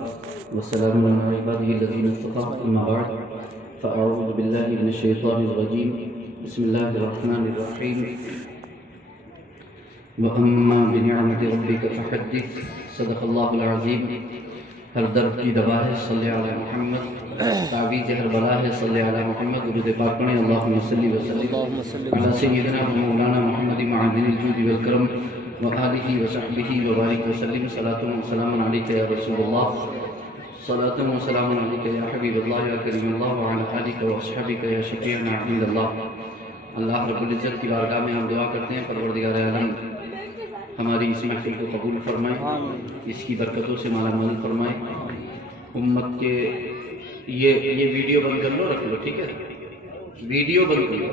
والسلام على عباده الذين اصطفى أما بعد فأعوذ بالله من الشيطان الرجيم بسم الله الرحمن الرحيم وأما بنعمة ربك فحدث صدق الله العظيم. ہر درد کی دوا ہے صلی علی محمد، تعویذ ہر بلا ہے صلی علی محمد. درود پاک پڑھیں اللہم صلی وسلم علی سیدنا و مولانا محمد معدن الجود والکرم وآلہ وصحبہ وبارک وسلم. صلاۃ و سلام علیک یا رسول اللہ، صلاۃ و سلام علیک یا حبیب اللہ یا کریم اللہ وعلی آلک و اصحابک یا شفیعنا عند اللہ. اللہ رب العزت کی بارگاہ میں ہم دعا کرتے ہیں پروردگار عالم ہماری اس محفل کو قبول فرمائے، اس کی برکتوں سے مالا مال فرمائے. امت کے یہ ویڈیو بند کر لو، رکھ لو، ٹھیک ہے، ویڈیو بند کر لو.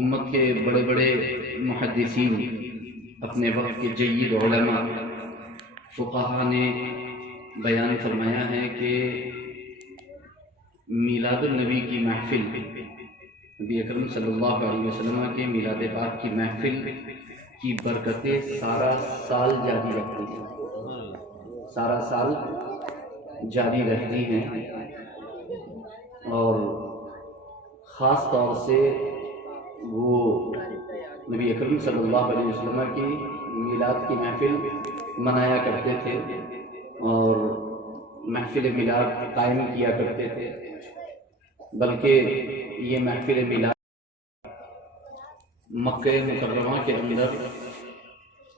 امت کے بڑے بڑے محدثین، اپنے وقت کے جید علماء فقہا نے بیان فرمایا ہے کہ میلاد النبی کی محفل، نبی اکرم صلی اللہ علیہ وسلم کے میلاد پاک کی محفل کی برکتیں سارا سال جاری رہتی ہیں، سارا سال جاری رہتی ہیں. اور خاص طور سے وہ نبی اکرم صلی اللہ علیہ وسلم کی میلاد کی محفل منایا کرتے تھے اور محفل میلاد قائم کیا کرتے تھے. بلکہ یہ محفل میلاد مکہ مکرمہ کے اندر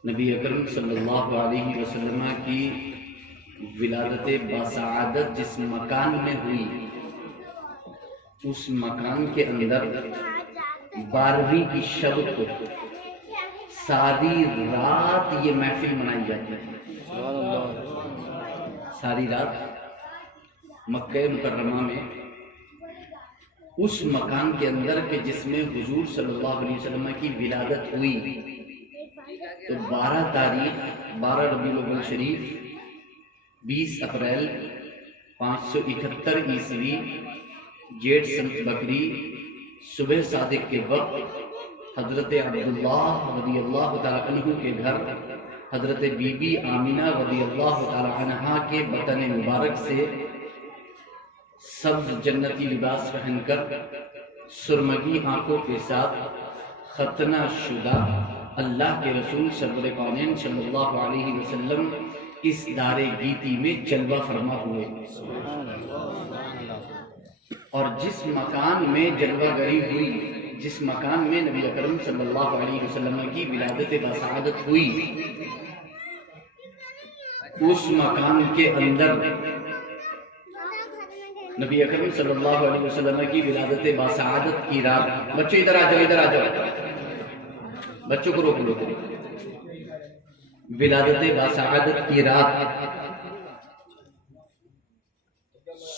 نبی اکرم صلی اللہ علیہ وسلم کی ولادت باسعادت جس مکان میں ہوئی، اس مکان کے اندر 12ویں کی شب کو ساری رات یہ محفل منائی جاتی ہے. ساری رات مکہ مکرمہ میں اس مکان کے اندر کہ جس میں حضور صلی اللہ علیہ وسلم کی ولادت ہوئی، تو 12 تاریخ 12 ربیع الاول شریف 20 اپریل 571 عیسوی جیٹھ سنت بکری صبح صادق کے وقت حضرت عبداللہ رضی اللہ تعالیٰ عنہ کے گھر حضرت بی بی آمینہ رضی اللہ تعالیٰ عنہ کے بطن مبارک سے سبز جنتی لباس پہن کر سرمگی آنکھوں کے ساتھ ختنہ شدہ اللہ کے رسول سرور کونین صلی اللہ علیہ وسلم اس دار گیتی میں جلوہ فرما ہوئے. اور جس مکان میں جلوہ گری ہوئی، جس مکان میں نبی اکرم صلی اللہ علیہ وسلم کی ولادت باسعادت ہوئی، اس مکان کے اندر نبی اکرم صلی اللہ علیہ وسلم کی ولادت باسعادت کی رات، بچے ادھر آ جاؤ، ادھر آ جاؤ، بچوں کو روک لو. ولادت باسعادت کی رات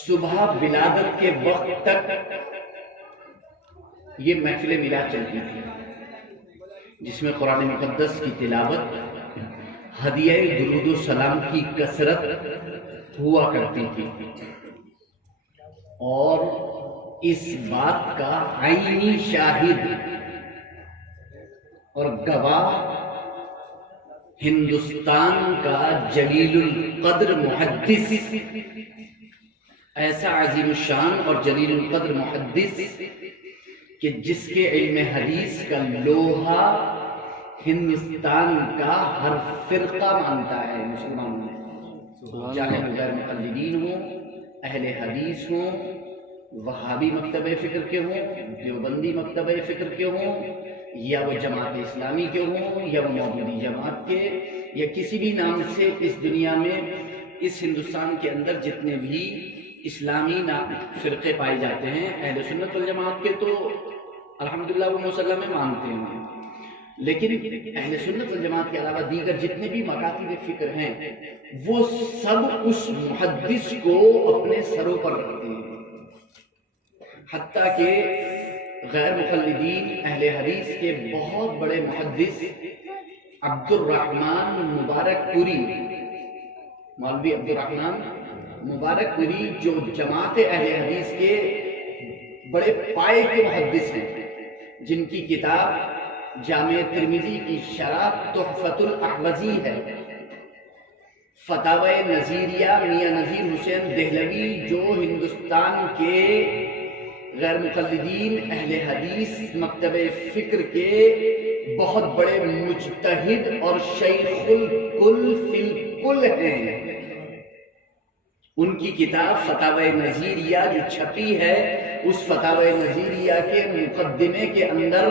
صبح ولادت کے وقت تک یہ محفل میلاد چلتی تھی، جس میں قرآن مقدس کی تلاوت، ہدیہ درود و سلام کی کثرت ہوا کرتی تھی. اور اس بات کا عینی شاہد اور گواہ ہندوستان کا جلیل القدر محدث، ایسا عظیم الشان اور جلیل القدر محدث کہ جس کے علم حدیث کا لوہا ہندوستان کا ہر فرقہ مانتا ہے مسلمانوں میں، چاہے غیر مقلدین ہوں، اہل حدیث ہوں، وہابی مکتبہ فکر کے ہوں، دیوبندی مکتبہ فکر کے ہوں، یا وہ جماعت اسلامی کے ہوں، یا وہ مودودی جماعت کے، یا کسی بھی نام سے اس دنیا میں، اس ہندوستان کے اندر جتنے بھی اسلامی فرقے پائے جاتے ہیں، اہل سنت والجماعت کے تو الحمدللہ وہ مسلح میں مانتے ہیں، لیکن اہل سنت والجماعت کے علاوہ دیگر جتنے بھی مکاتب فکر ہیں وہ سب اس محدث کو اپنے سروں پر رکھتے ہیں. حتیٰ کہ غیر مقلدین اہل حدیث کے بہت بڑے محدث عبد الرحمن مبارک پوری، مولوی عبد الرحمن مبارک پوری، جو جماعت اہل حدیث کے بڑے پائے کے محدث ہیں، جن کی کتاب جامع ترمذی کی شرح تحفۃ الاحوزی ہے، فتاوی نظیریہ میاں نذیر حسین دہلوی جو ہندوستان کے غیر مقلدین اہل حدیث مکتب فکر کے بہت بڑے مجتہد اور شیخ الکل فی الکل ہیں، ان کی کتاب فتاوی نظیریہ جو چھپی ہے، اس فتاوی نظیریہ کے مقدمے کے اندر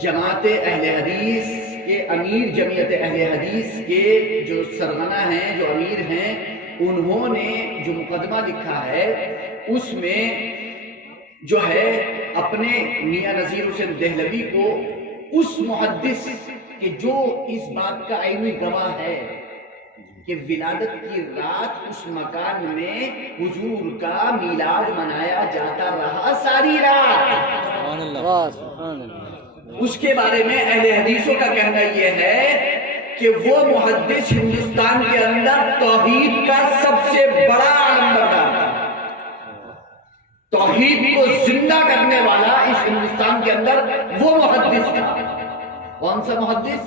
جماعت اہل حدیث کے امیر، جمعیت اہل حدیث کے جو سرغنہ ہیں، جو امیر ہیں، انہوں نے جو مقدمہ لکھا ہے اس میں جو ہے اپنے میاں نذیر حسین دہلوی کو اس محدث کہ جو اس بات کا عینی گواہ ہے کہ ولادت کی رات اس مکان میں حضور کا میلاد منایا جاتا رہا ساری رات، اس کے بارے میں اہل حدیثوں کا کہنا یہ ہے کہ وہ محدث ہندوستان کے اندر توحید کا سب سے بڑا علمبردار تھا، توحید کو زندہ کرنے والا اس ہندوستان کے اندر وہ محدث تھا۔ کون سا محدث؟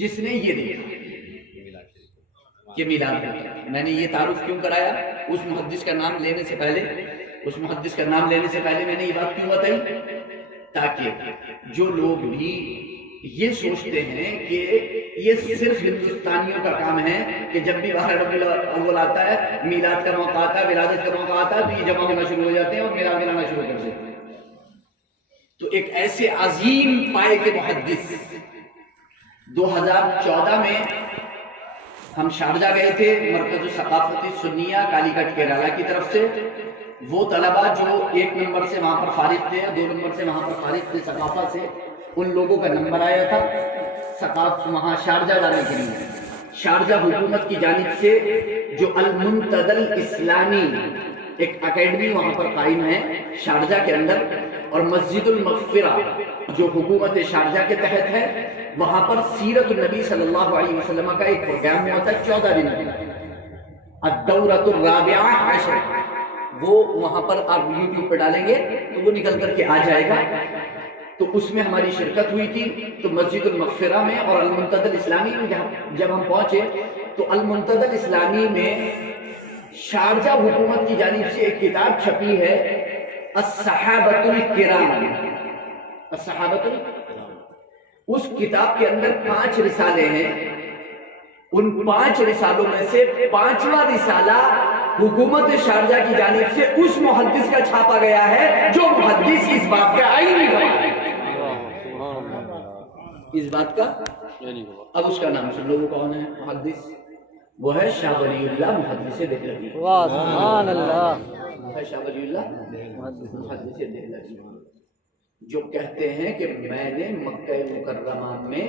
جس نے یہ دیکھا کہ میلاد ہوتا ہے۔ میں نے یہ تعارف کیوں کرایا اس محدث کا نام لینے سے پہلے؟ اس محدث کا نام لینے سے پہلے میں نے یہ بات کیوں بتائی؟ تاکہ جو لوگ بھی یہ سوچتے ہیں کہ یہ صرف ہندوستانیوں کا کام ہے کہ جب بھی 12 ربیع الاول آتا ہے، میلاد کا موقع آتا ہے، ولادت کا موقع آتا ہے، تو یہ جمع ہونا شروع ہو جاتے ہیں اور میلاد منانا شروع کر دیتے ہیں۔ تو ایک ایسے عظیم پائے کے محدث 2014 میں ہم شارجہ گئے تھے، مرکز ثقافت سنیہ کالی کٹ کیرالہ کی طرف سے۔ وہ طلبہ جو 1 نمبر سے وہاں پر فارغ تھے، 2 نمبر سے وہاں پر فارغ تھے ثقافت سے، ان لوگوں کا نمبر آیا تھا ثقافت وہاں شارجہ جانے کے لیے۔ شارجہ حکومت کی جانب سے جو المنتدى الاسلامی ایک اکیڈمی وہاں پر قائم ہے شارجہ کے اندر، اور مسجد المغفرہ جو حکومت شارجہ کے تحت ہے، وہاں پر سیرت النبی صلی اللہ علیہ وسلم کا ایک پروگرام میں ہوتا ہے 14 دن کا، الدورۃ الرابعہ عشر۔ وہ وہاں پر آپ یوٹیوب پہ ڈالیں گے تو وہ نکل کر کے آ جائے گا۔ تو اس میں ہماری شرکت ہوئی تھی۔ تو مسجد المغفرہ میں اور المنتدى الاسلامی میں جب ہم پہنچے تو المنتدى الاسلامی میں شارجہ حکومت کی جانب سے ایک کتاب چھپی ہے الصحابۃ الکرام، الصحابۃ۔ اس کتاب کے اندر 5 رسالے ہیں، ان 5 رسالوں میں سے 5واں رسالہ حکومت شارجہ کی جانب سے اس محدث کا چھاپا گیا ہے جو محدث اس بات کا عینی گواہ ہے، اس بات کا۔ اب اس کا نام سن لو، وہ کون ہے محدث؟ وہ ہے شاہ ولی اللہ محدث دہلوی۔ سبحان اللہ، وہ ہے شاہ ولی اللہ محدث دہلوی، جو کہتے ہیں کہ میں نے مکہ مکرمہ میں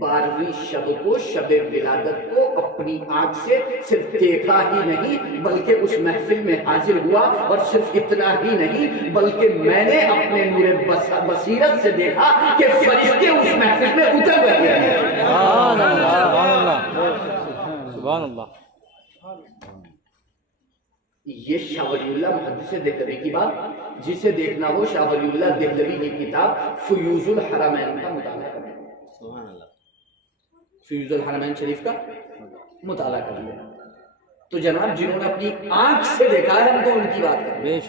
12ویں شب کو، شب ولادت کو اپنی آنکھ سے صرف دیکھا ہی نہیں بلکہ اس محفل میں حاضر ہوا، اور صرف اتنا ہی نہیں بلکہ میں نے اپنے نور بصیرت سے دیکھا کہ فرشتے اس محفل میں اتر رہے ہیں۔ سبحان اللہ، سبحان اللہ۔ یہ شاہ ولی اللہ محدث دہلوی کی بات، جسے دیکھنا ہو شاہ ولی اللہ دہلوی کی کتاب فیوض الحرمین کا مطالعہ کریں، فیوض الحرمین شریف کا مطالعہ کر لیں۔ تو جناب جنہوں نے اپنی آنکھ سے دیکھا ہے، ہم تو ان کی بات کریں،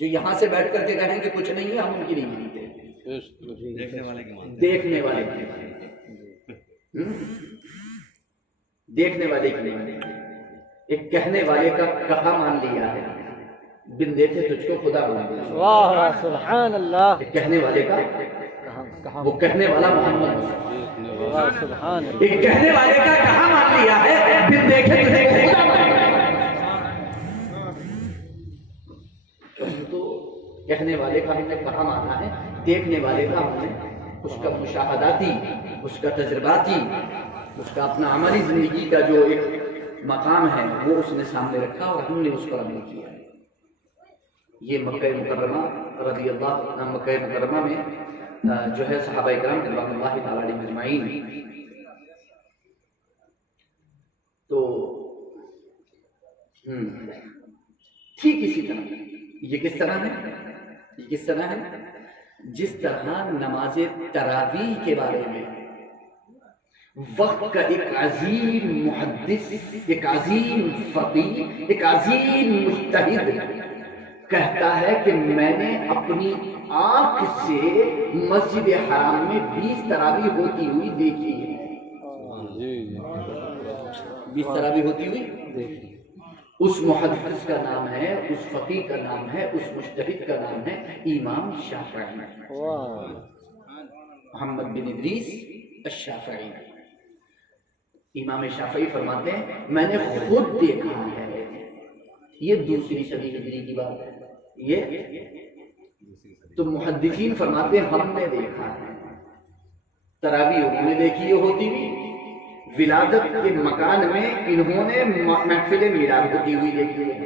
جو یہاں سے بیٹھ کر کے کہیں کہ کچھ نہیں ہے، ہم ان کی نہیں مانتے، دیکھنے والے کی مانتے، دیکھنے والے کی نہیں مانتے۔ ایک کہنے والے کا کہا مان لیا ہے، بن دیکھے تجھ کو خدا مان لیا۔ واہ سبحان اللہ۔ ایک کہنے والے کا، وہ کہنے والا محمد سبحان اللہ، ایک کہنے والے کا کہا مان لیا ہے، بن دیکھے تجھ کو خدا مان لیا۔ تو کہنے والے کا ہم نے کہا مانا ہے، دیکھنے والے کا ہم نے اس کا مشاہداتی، اس کا تجرباتی، اس کا اپنا عملی زندگی کا جو ایک مقام ہے وہ اس نے سامنے رکھا اور ہم نے اس پر عمل کیا ہے۔ یہ مکہ مکرمہ رضی اللہ عنہ، مکہ مکرمہ میں جو ہے صحابہ کرام رضوان اللہ تعالی علیہم اجمعین، تو ٹھیک اسی طرح یہ کس طرح ہے، یہ کس طرح ہے جس طرح نماز تراویح کے بارے میں وقت کا ایک عظیم محدث، ایک عظیم فقیہ، ایک عظیم مجتہد کہتا ہے کہ میں نے اپنی آنکھ سے مسجد حرام میں 20 تراویح ہوتی ہوئی دیکھی ہے، 20 تراویح ہوتی ہوئی دیکھی۔ اس محدث کا نام ہے، اس فقیہ کا نام ہے، اس مجتہد کا نام ہے امام شافعی، محمد بن ادریس الشافعی۔ امام شافعی فرماتے ہیں میں نے خود دیکھا ہے، یہ دوسری صدی ہجری کی بات ہے یہ، تو محدثین فرماتے ہیں ہم نے دیکھا ہے تراویح انہوں نے دیکھی ہوتی بھی، ولادت کے مکان میں انہوں نے محفل میلاد ہوتی ہوئی دیکھی ہے۔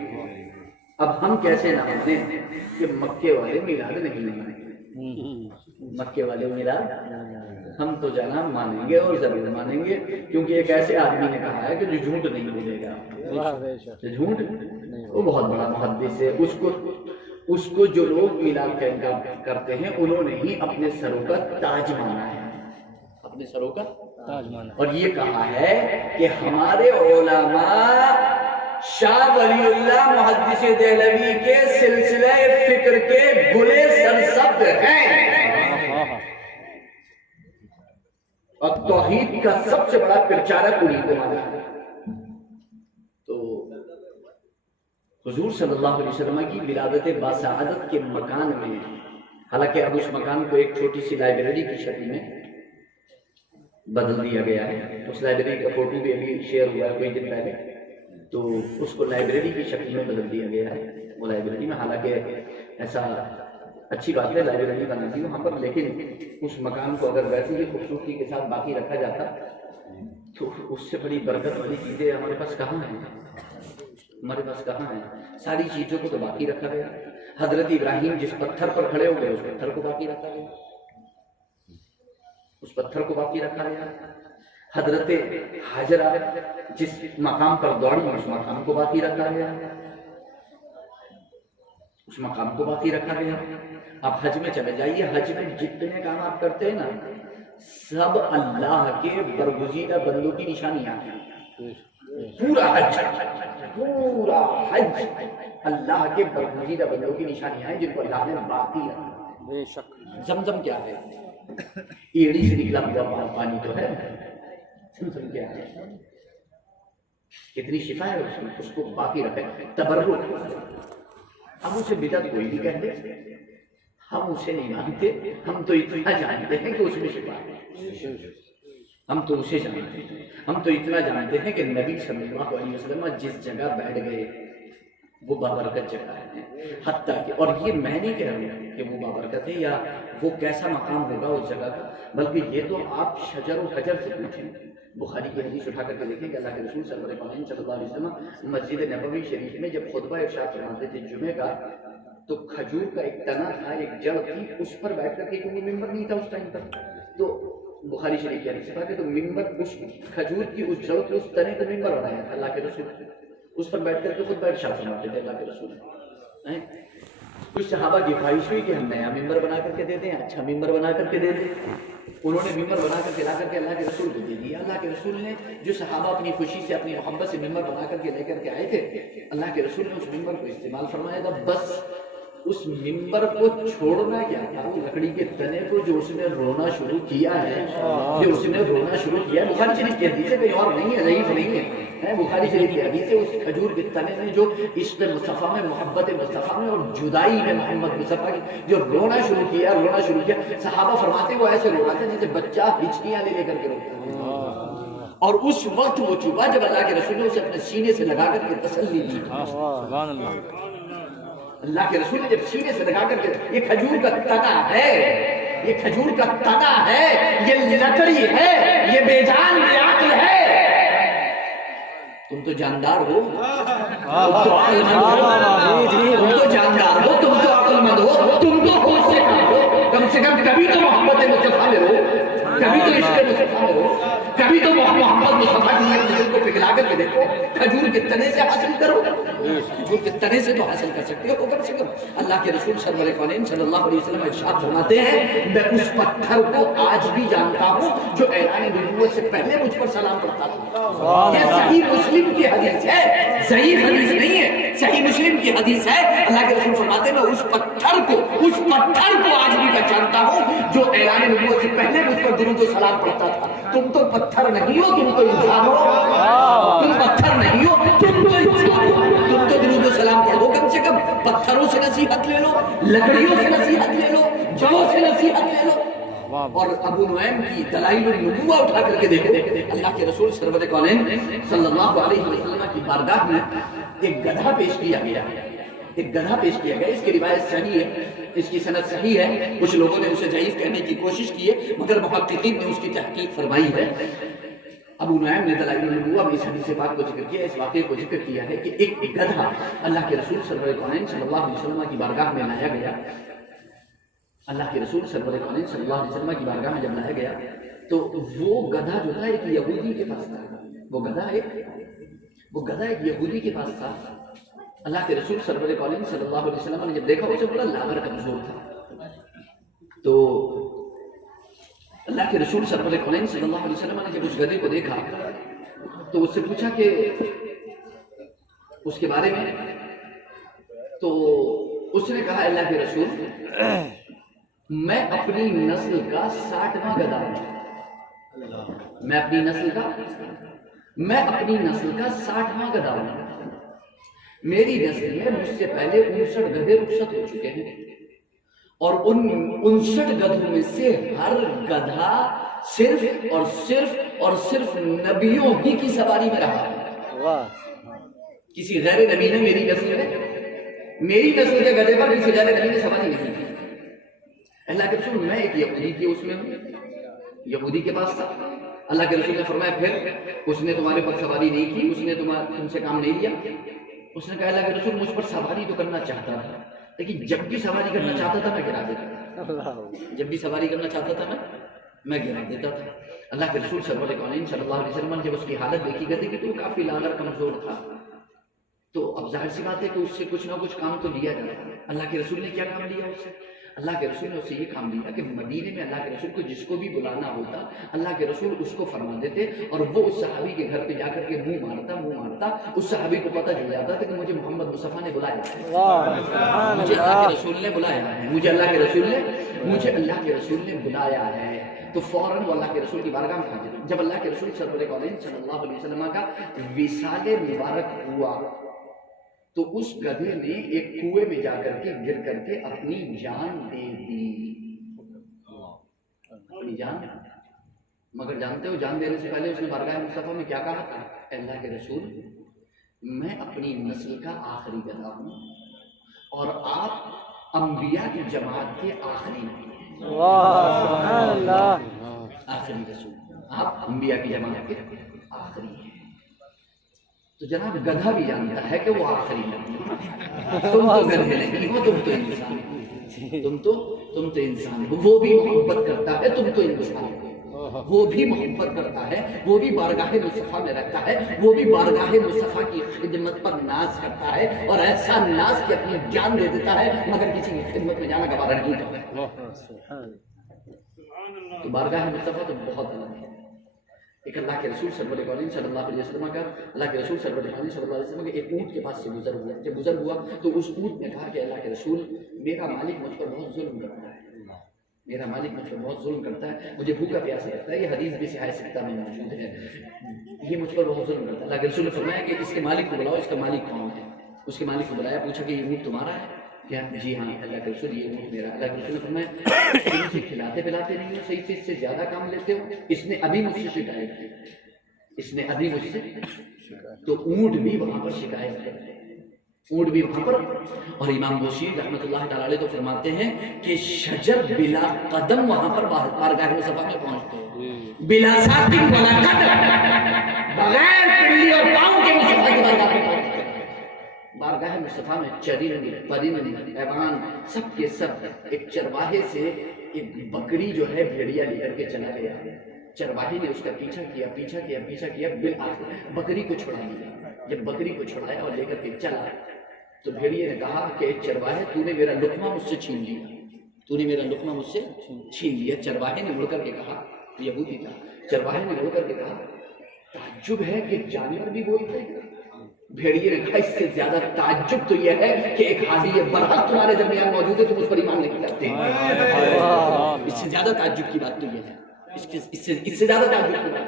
اب ہم کیسے نہ مانیں کہ مکے والے میلاد نہیں مانیں، مکے والے میلاد ہم تو جانا مانیں گے اور ضرور مانیں گے، کیونکہ ایک ایسے آدمی نے کہا ہے کہ جو جھوٹ نہیں بولے گا، جھوٹ وہ بہت بڑا محدث ہے، اس کو جو لوگ میلاد کا انکار کرتے ہیں انہوں نے ہی اپنے سروں کا تاج مانا ہے، اپنے سروں کا تاج مانا، اور یہ کہا ہے کہ ہمارے علماء شاہ ولی اللہ محدث دہلوی کے سلسلہ فکر کے گلے سرسبز ہیں، اور توحید کا سب سے بڑا پرچارک انہیں کو مانا ہے۔ تو حضور صلی اللہ علیہ وسلم کی ولادت باسعادت کے مکان میں، حالانکہ اب اس مکان کو ایک چھوٹی سی لائبریری کی شکل میں بدل دیا گیا ہے، اس لائبریری کا فوٹو بھی ابھی شیئر ہوا ہے کوئی دن پہلے، تو اس کو لائبریری کی شکل میں بدل دیا گیا ہے وہ لائبریری میں، حالانکہ ایسا اچھی بات ہے لائبریری بنا دی وہاں پر، لیکن اس مکان کو اگر ویسے ہی خوبصورتی کے ساتھ باقی رکھا جاتا تو اس سے بڑی برکت والی چیزیں ہمارے پاس کہاں ہیں، ہمارے پاس کہاں ہیں، ساری چیزوں کو تو باقی رکھا گیا۔ حضرت ابراہیم جس پتھر پر کھڑے ہوئے اس پتھر کو باقی رکھا گیا، اس پتھر کو باقی رکھا گیا۔ حضرت حاجرہ جس مقام پر دوڑی اس مقام کو باقی رکھا گیا، اس مقام کو باقی رکھا گیا۔ آپ حج میں چلے جائیے، حج میں جتنے کام آپ کرتے ہیں نا سب اللہ کے برگزیدہ بندوں کی نشانیاں ہیں، پورا حج اللہ کے برگزیدہ بندوں کی نشانیاں ہیں جن کو اللہ نے باقی رکھا۔ زمزم کیا ہے؟ ایڑی سے نکلا ہوا پانی تو ہے، زمزم کیا ہے؟ کتنی شفا ہے اس میں، اس کو باقی رکھے، تبرک۔ ہم اسے بدعت کوئی بھی کہتے، ہم اسے نہیں مانتے، ہم تو اتنا جانتے ہیں کہ اس میں شفا ہے، ہم تو اسے جانتے ہیں، ہم تو اتنا جانتے ہیں کہ نبی صلی اللہ علیہ وسلم جس جگہ بیٹھ گئے وہ بابرکت جگہ ہے، حتیٰ کہ، اور یہ میں نہیں کہہ رہا ہوں کہ وہ بابرکت ہے یا وہ کیسا مقام ہوگا اس جگہ کا، بلکہ یہ تو آپ شجر و حجر سے پوچھیں۔ بخاری کی حدیث اٹھا کر کے دیکھیں کہ اللہ کے رسول صلی اللہ علیہ وسلم مسجد نبوی شریف میں جب خطبہ ارشاد فرماتے تھے جمعے کا، تو کھجور کا ایک تنا تھا، ایک جڑ تھی، اس پر بیٹھ کر کے، کیونکہ ممبر نہیں تھا اس ٹائم پر، تو بخاری شریف کی حدیث ہے تو ممبر اس کھجور کی اس جڑ کے اس تنے کو ممبر بنایا تھا اللہ کے رسول، اس پر بیٹھ کر کے خطبہ ارشاد فرماتے تھے اللہ کے رسول۔ کچھ صحابہ کی خواہش ہوئی کہ ہم نیا ممبر بنا کر کے دے دیں، اچھا ممبر بنا کر کے دے دیں، انہوں نے ممبر بنا کر کے لا کر کے اللہ کے رسول کو دے دیا۔ اللہ کے رسول نے، جو صحابہ اپنی خوشی سے اپنی محبت سے ممبر بنا کر کے لے کر کے آئے تھے، اللہ کے رسول نے اس ممبر کو استعمال فرمایا تھا، بس اس ممبر کو چھوڑنا کیا تھا، وہ لکڑی کے تنے کو جو اس نے رونا شروع کیا ہے، جو اس نے رونا شروع کیا ہے، بخاری شریف کی حدیث ہے، کہیں اور نہیں ہے، ضعیف نہیں ہے، بخاری شریف کی حدیث ہے، اس کھجور کے تنے نے جو عشق مصطفیٰ میں، محبت مصطفیٰ میں اور جدائی میں محمد مصطفیٰ کی جو رونا شروع کیا، صحابہ فرماتے وہ ایسے رو رہا تھا جیسے بچہ ہچکیاں لے کر کے روتا ہے، اور اس وقت وہ چوبا جب اللہ کے رسول نے اسے اپنے سینے سے لگا کر کے تسلی دی۔ سبحان اللہ، اللہ کے رسول نے جب سینے سے لگا کر کے، یہ کھجور کا تنا ہے، یہ کھجور کا تنا ہے، یہ لکڑی ہے، یہ بے جان بے عقل ہے، تم تو جاندار ہو، تم تو عقل مند ہو، تم تو جاندار ہو، تم تو عقل مند ہو، تم تو ہوش سے کم ہو، کم سے کم کبھی تو محبت مصطفیٰ میں ہو۔ کبھی تو عشق مصطفیٰ میں ہو، کبھی تو محمد مصطفیٰ کی اپنے دل کو پگھلا کر کے دیکھو، کھجور کے تنے سے حاصل کرو، کھجور کے تنے سے تو حاصل کر سکتے ہو کم سے کم۔ اللہ کے رسول سرور کونین صلی اللہ علیہ وسلم ارشاد فرماتے ہیں میں اس پتھر کو آج بھی جانتا ہوں جو اعلان نبوت سے پہلے مجھ پر سلام پڑھتا تھا۔ یہ صحیح مسلم کی حدیث ہے، ضعیف حدیث نہیں ہے، صحیح مسلم کی حدیث ہے۔ اللہ کے رسول فرماتے ہیں میں اس پتھر کو آج بھی پہچانتا ہوں جو اعلان نبوت سے پہلے مجھ پر درود و سلام پڑھتا تھا۔ تم تو پتھر نہیں ہو، تم تو انسان ہو، تم پتھر نہیں ہو، تم تو انسان ہو، تم تو درود و سلام پڑھو کم سے کم، پتھروں سے نصیحت لے لو، لکڑیوں سے نصیحت لے لو، جڑوں سے نصیحت لے لو۔ اور ابو نعیم کی دلائل النبوہ اٹھا کر کے دیکھو، اللہ کے رسول سرور کونین صلی اللہ علیہ وسلم کی بارگاہ میں ایک گدھا پیش کیا گیا، ایک گدھا پیش کیا گیا۔ اس کی روایت صحیح ہے، اس کی سند صحیح ہے، کچھ لوگوں نے اسے ضعیف کہنے کی کوشش کی ہے مگر محققین نے اس کی تحقیق فرمائی ہے۔ ابو نعیم نے دلائل النبوہ میں اس حدیث پاک کو ذکر کیا، اس واقعے کو ذکر کیا ہے کہ ایک گدھا اللہ کے رسول سرور کونین صلی اللہ علیہ وسلم کی بارگاہ میں لایا گیا۔ اللہ کے رسول سرور کونین صلی اللہ علیہ وسلم کی بارگاہ میں جب لایا گیا تو وہ گدھا جو تھا ایک یہودی کے پاس تھا، وہ گدھا ایک یہودی کے پاس تھا۔ اللہ کے رسول سرور کونین صلی اللہ علیہ وسلم نے جب دیکھا اسے بڑا لاغر کمزور تھا، تو اللہ کے رسول سرور کونین صلی اللہ علیہ وسلم نے جب اس گدھے کو دیکھا تو اس سے پوچھا کہ اس کے بارے میں، تو اس نے کہا اللہ کے رسول میں اپنی نسل کا 60واں گدھا ہوں، میں اپنی نسل کا 60واں گدھا ہوں، میری نسل میں مجھ سے پہلے 59 گدھے رخصت ہو چکے ہیں اور ان 59 گدھوں میں سے ہر گدھا صرف نبیوں ہی کی سواری میں رہا ہے۔ کسی غیر نبی نے میری نسل کے گدھے پر کسی غیر نبی نے سواری نہیں کی۔ اللہ کے رسول میں ایک یہودی کی اس میں ہوں، یہودی کے پاس تھا۔ اللہ کے رسول نے فرمایا پھر اس نے تمہارے پر سواری نہیں کی، اس نے تم سے کام نہیں لیا؟ اس نے کہا اللہ کے رسول مجھ پر سواری تو کرنا چاہتا تھا لیکن جب بھی سواری کرنا چاہتا تھا میں گرا دیتا تھا، جب بھی سواری کرنا چاہتا تھا میں گرا دیتا تھا۔ اللہ کے رسول سرور کونین صلی اللہ علیہ وسلم جب اس کی حالت دیکھی گئی کہ تو کافی لاغر کمزور تھا تو اب ظاہر سی بات ہے کہ اس سے کچھ نہ کچھ کام تو لیا جاتا ہے۔ اللہ کے رسول نے کیا کام لیا اس سے؟ اللہ کے رسول نے اسے یہ کام دیا کہ مدینے میں اللہ کے رسول کو جس کو بھی بلانا ہوتا اللہ کے رسول اس کو فرما دیتے اور وہ اس صحابی کے گھر پہ جا کر کے منہ مارتا، اس صحابی کو پتہ چل جاتا تھا کہ مجھے محمد مصطفیٰ نے بلایا ہے، مجھے اللہ کے رسول نے بلایا ہے، مجھے اللہ کے رسول نے بلایا ہے، تو فوراً وہ اللہ کے رسول کی بارگاہ میں حاضر۔ جب اللہ کے رسول سرور کونین صلی اللہ علیہ وسلم کا وصال مبارک ہوا تو اس گدھے نے ایک کنویں میں جا کر کے گر کر کے اپنی جان دے دی، اپنی جان۔ مگر جانتے ہو جان دینے سے پہلے اس نے بارگاہ مصطفیٰ میں کیا کہا تھا؟ اللہ کے رسول میں اپنی نسل کا آخری گدھا ہوں اور آپ انبیاء کی جماعت کے آخری نبی ہیں، آخری رسول، آپ انبیاء کی جماعت کے آخری ہیں۔ تو جناب گدھا بھی جانتا ہے کہ وہ آخری نبی ہے، تم تو گدھے نہیں ہو، تم تو انسان ہو، تم تو انسان ہو۔ وہ بھی محبت کرتا ہے، تم تو انسان ہو، وہ بھی محبت کرتا ہے، وہ بھی بارگاہ مصطفیٰ میں رکھتا ہے، وہ بھی بارگاہ مصطفیٰ کی خدمت پر ناز کرتا ہے اور ایسا ناز کہ اپنی جان دے دیتا ہے مگر کسی کی خدمت میں جانا گوارا نہیں کرتا۔ تو بارگاہ مصطفیٰ تو بہت الگ ہے۔ ایک اللہ کے رسول سرور کونین صلی اللہ علیہ وسلم کا اللہ کے رسول سرور کونین صلی اللہ علیہ وسلم کے ایک اونٹ کے پاس سے گزر ہوا، جب گزر ہوا تو اس اونٹ نے کہا کہ اللہ کے رسول میرا مالک مجھ پر بہت ظلم کرتا ہے، میرا مالک مجھ پر بہت ظلم کرتا ہے، مجھے بھوکا پیاسا رکھتا ہے، یہ حدیث بھی صحیح ستہ میں موجود ہے، یہ مجھ پر بہت ظلم کرتا ہے۔ اللہ کے رسول نے فرمایا کہ اس کے مالک کو بلاؤ، اس کا مالک کون ہے؟ اس کے مالک کو بلایا، پوچھا کہ یہ اونٹ تمہارا ہے؟ جی ہاں اللہ کے رسول یہ اونٹ میرا۔ اللہ کے رسول نے فرمایا تم اسے کھلاتے پلاتے نہیں ہو، صحیح سے اس سے زیادہ کام لیتے ہو، اس نے ابھی مجھ سے شکایت کی، اس نے ابھی مجھ سے، تو اونٹ بھی وہاں پر شکایت کرتے ہیں، اونٹ بھی وہاں پر۔ اور امام بوشیر رحمۃ اللہ تعالی علیہ تو فرماتے ہیں کہ شجر بلا قدم وہاں پر بارگاہ مصطفیٰ میں پہنچتے ہیں، بلا ساتھ ولا قدم، بغیر پنڈلی اور پاؤں کے مصطفیٰ کی بارگاہ میں پہنچتے ہیں۔ بارگاہ مصطفیٰ میں چرند پرند حیوان سب کے سب ایک چرواہے سے ایک بکری جو ہے بھیڑیا لے کر کے چلا گیا، چرواہے نے اس کا پیچھا کیا، بالآخر بکری کو چھڑا لیا۔ جب بکری کو چھڑایا اور لے کر کے چلا تو بھیڑیے نے کہا کہ چرواہے تو نے میرا لقمہ مجھ سے چھین لیا، چرواہے نے مڑ کر کے کہا، یہودی تھا، چرواہے نے مڑ کر کے کہا تعجب ہے کہ جانور بھی بولتے ہیں۔ بھیڑیے نے کہا اس سے زیادہ تعجب تو یہ ہے کہ ایک حاضی برحق تمہارے درمیان موجود ہے، تم اس پر ایمان نہیں لاتے۔ اس سے زیادہ تعجب کی بات تو یہ ہے، اس سے زیادہ تعجب کی بات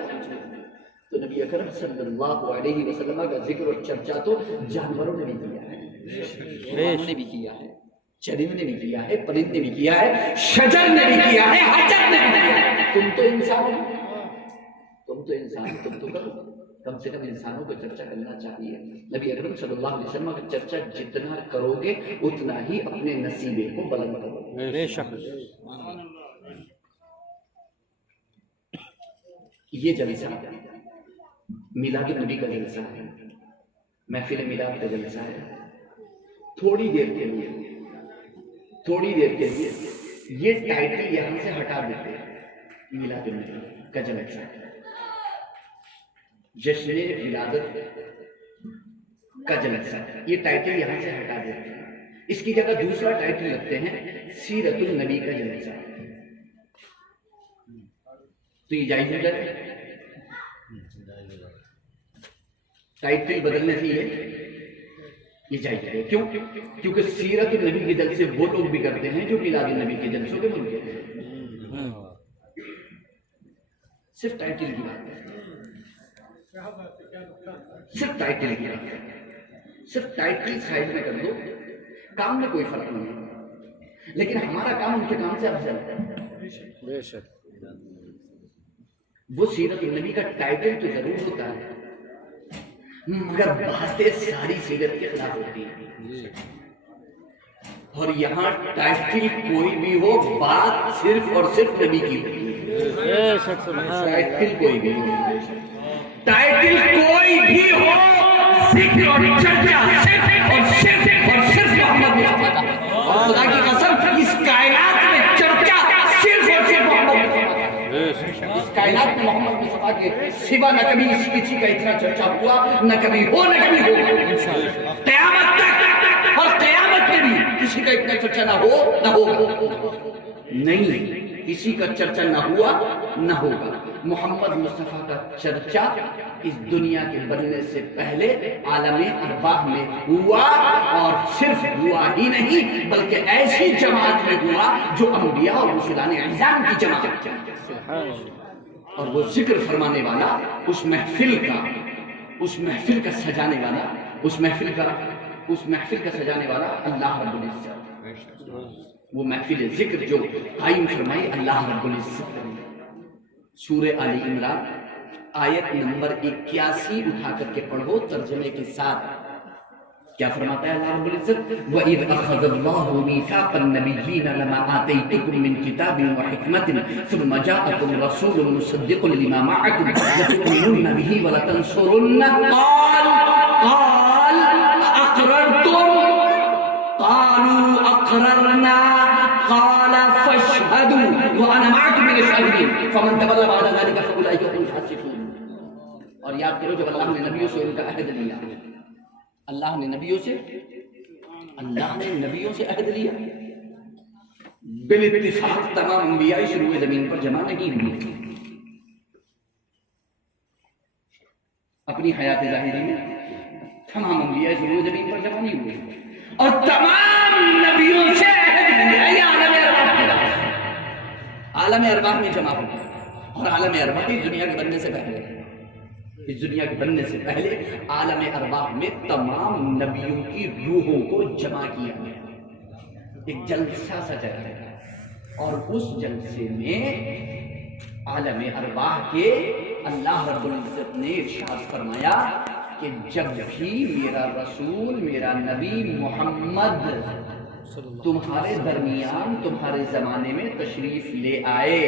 تو نبی اکرم صلی اللہ علیہ وسلم کا ذکر اور چرچا تو جانوروں نے بھی کیا ہے، حیوانوں نے بھی کیا ہے، چرند نے بھی کیا ہے، پرند نے بھی کیا ہے، شجر نے بھی کیا ہے، حجر نے بھی کیا ہے۔ تم تو انسان تم تو کرو، کم سے کم انسانوں کو چرچا کرنا چاہیے۔ نبی اکرم صلی اللہ علیہ وسلم کا چرچا جتنا کرو گے اتنا ہی اپنے نصیبے کو بلند کرو گے۔ بے شک یہ جلسہ میلاد النبی کا جلسہ ہے، محفل میلاد کا جلسہ ہے۔ تھوڑی دیر کے لیے یہ ٹائٹل یہاں سے ہٹا دیتے ہیں، میلاد النبی کا جلسہ ہے، جشن ولادت کا جلسہ ہے، یہ ٹائٹل یہاں سے ہٹا دیتے ہیں، اس کی جگہ دوسرا ٹائٹل رکھتے ہیں سیرت النبی کا جلسہ۔ تو یہ جائز ہو جائے گا؟ ٹائٹل بدلنے سے یہ جائز ہے، کیوں؟ کیونکہ سیرت النبی کے جلسے وہ لوگ بھی کرتے ہیں جو میلاد النبی کے جلسوں کے منکر ہیں۔ صرف ٹائٹل کی بات ہے، صرف ٹائٹل سائڈ میں کر دو، کام میں کوئی فرق نہیں ہے، لیکن ہمارا کام ان کے کام سے افضل ہے۔ بے شک وہ سیرت النبی کا ٹائٹل تو ضرور ہوتا ہے مگر باتیں ساری سیرت کے خلاف ہوتی ہیں، اور یہاں ٹائٹل کوئی بھی ہو بات صرف اور صرف نبی کی ہوتی ہے۔ ٹائٹل کوئی بھی ہو ذکر اور چرچا صرف اور صرف محمد مصطفیٰ کا، اور خدا کی قسم اس کائنات میں چرچا صرف اور صرف محمد مصطفیٰ کا۔ اس کائنات میں محمد مصطفیٰ کے سوا نہ کبھی کسی کا اتنا چرچا ہوا، نہ کبھی ہو، نہ کبھی ہوگا، قیامت تک، اور قیامت میں بھی کسی کا اتنا چرچا نہ ہو نہ ہوگا، نہیں کسی کا چرچا نہ ہوا نہ ہوگا۔ محمد مصطفیٰ کا چرچا اس دنیا کے بننے سے پہلے عالم ارواح میں ہوا، اور صرف ہوا ہی نہیں بلکہ ایسی جماعت میں ہوا جو انبیاء اور رسولان اعظام کی جماعت، اور وہ ذکر فرمانے والا، اس محفل کا سجانے والا، اس محفل کا سجانے والا اللہ رب العزت، وہ محفل ذکر جو قائم فرمائی اللہ رب العزت۔ سورہ آل عمران آیت نمبر 81 اٹھا کر کے پڑھو ترجمے کے ساتھ، کیا فرماتا ہے اللہ رب العزت؟ وَإِذْ أَخَذَ اللَّهُ مِيثَاقَ النَّبِيِّينَ لَمَا آتَيْتُكُم مِّن كِتَابٍ وَحِكْمَةٍ ثُمَّ جَاءَكُمْ رَسُولٌ مُصَدِّقٌ لِّمَا مَعَكُمْ لَتُؤْمِنُنَّ بِهِ وَلَتَنصُرُنَّهُ قَالَ أَقْرَرْتُمْ قَالُوا أَقْرَرْنَا قَالَ فَاشْهَدُوا وَأَنَا مَعَكُمْ مِنَ الشَّاهِدِينَ فَمَن تَوَلَّىٰ بَعْدَ ذَٰلِكَ فَأُولَٰئِكَ هُمُ الْفَاسِقُونَ۔ اور یاد کرو جب اللہ نے نبیوں سے ان کا عہد لیا، اللہ نے نبیوں سے عہد لیا، بالاتفاق تمام انبیاء اس روئے زمین پر جمع نہیں ہوئے، اپنی حیات ظاہری میں تمام انبیاء اس روئے زمین پر جمع نہیں ہوئے، اور تمام نبیوں سے عہد لیا یہ عالم ارواح میں جمع ہوئے، اور عالم ارواح اس دنیا کے بننے سے پہلے عالم ارواح میں تمام نبیوں کی روحوں کو جمع کیا گیا، ایک جلسہ سجایا گیا، اور اس جلسے میں عالم ارواح کے اللہ رب العزت نے ارشاد فرمایا کہ جب بھی میرا رسول، میرا نبی محمد تمہارے درمیان، تمہارے زمانے میں تشریف لے آئے،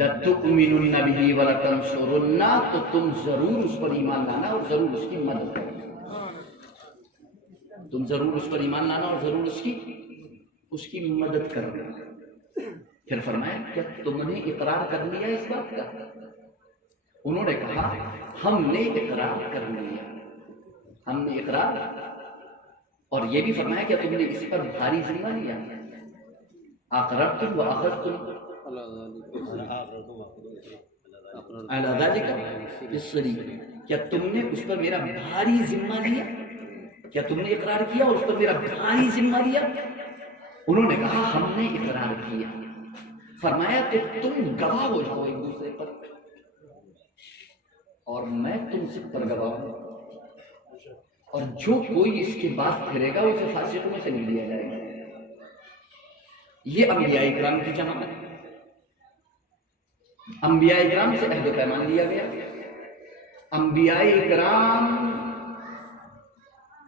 لَتُؤْمِنُنَّ بِهِ وَلَتَنصُرُنَّهُ، تو تم ضرور اس پر ایمان لانا اور ضرور اس کی مدد کرنا، تم ضرور اس پر ایمان لانا اور ضرور اس کی مدد کرنا۔ پھر فرمایا کیا تم نے اقرار کر لیا اس بات کا؟ انہوں نے کہا ہم نے اقرار کر لیا، ہم نے اقرار، اور یہ بھی فرمایا کہ تم نے اس پر بھاری ذمہ لیا، اقررتم واخذتم علی ذلک اصری، کیا تم نے اس پر میرا بھاری ذمہ لیا؟ کیا تم نے اقرار کیا اور اس پر میرا بھاری ذمہ لیا؟ انہوں نے کہا ہم نے اقرار کیا۔ فرمایا کہ تم گواہ ہو جاؤ ایک دوسرے پر، اور میں تم سے پر گواہ ہوں، اور جو کوئی اس کے بعد پھرے گا اسے فاسقوں میں سے نہیں لیا جائے گا۔ یہ انبیاء اکرام کی جماعت، انبیاء اکرام سے عہد و پیمان لیا گیا۔ انبیاء اکرام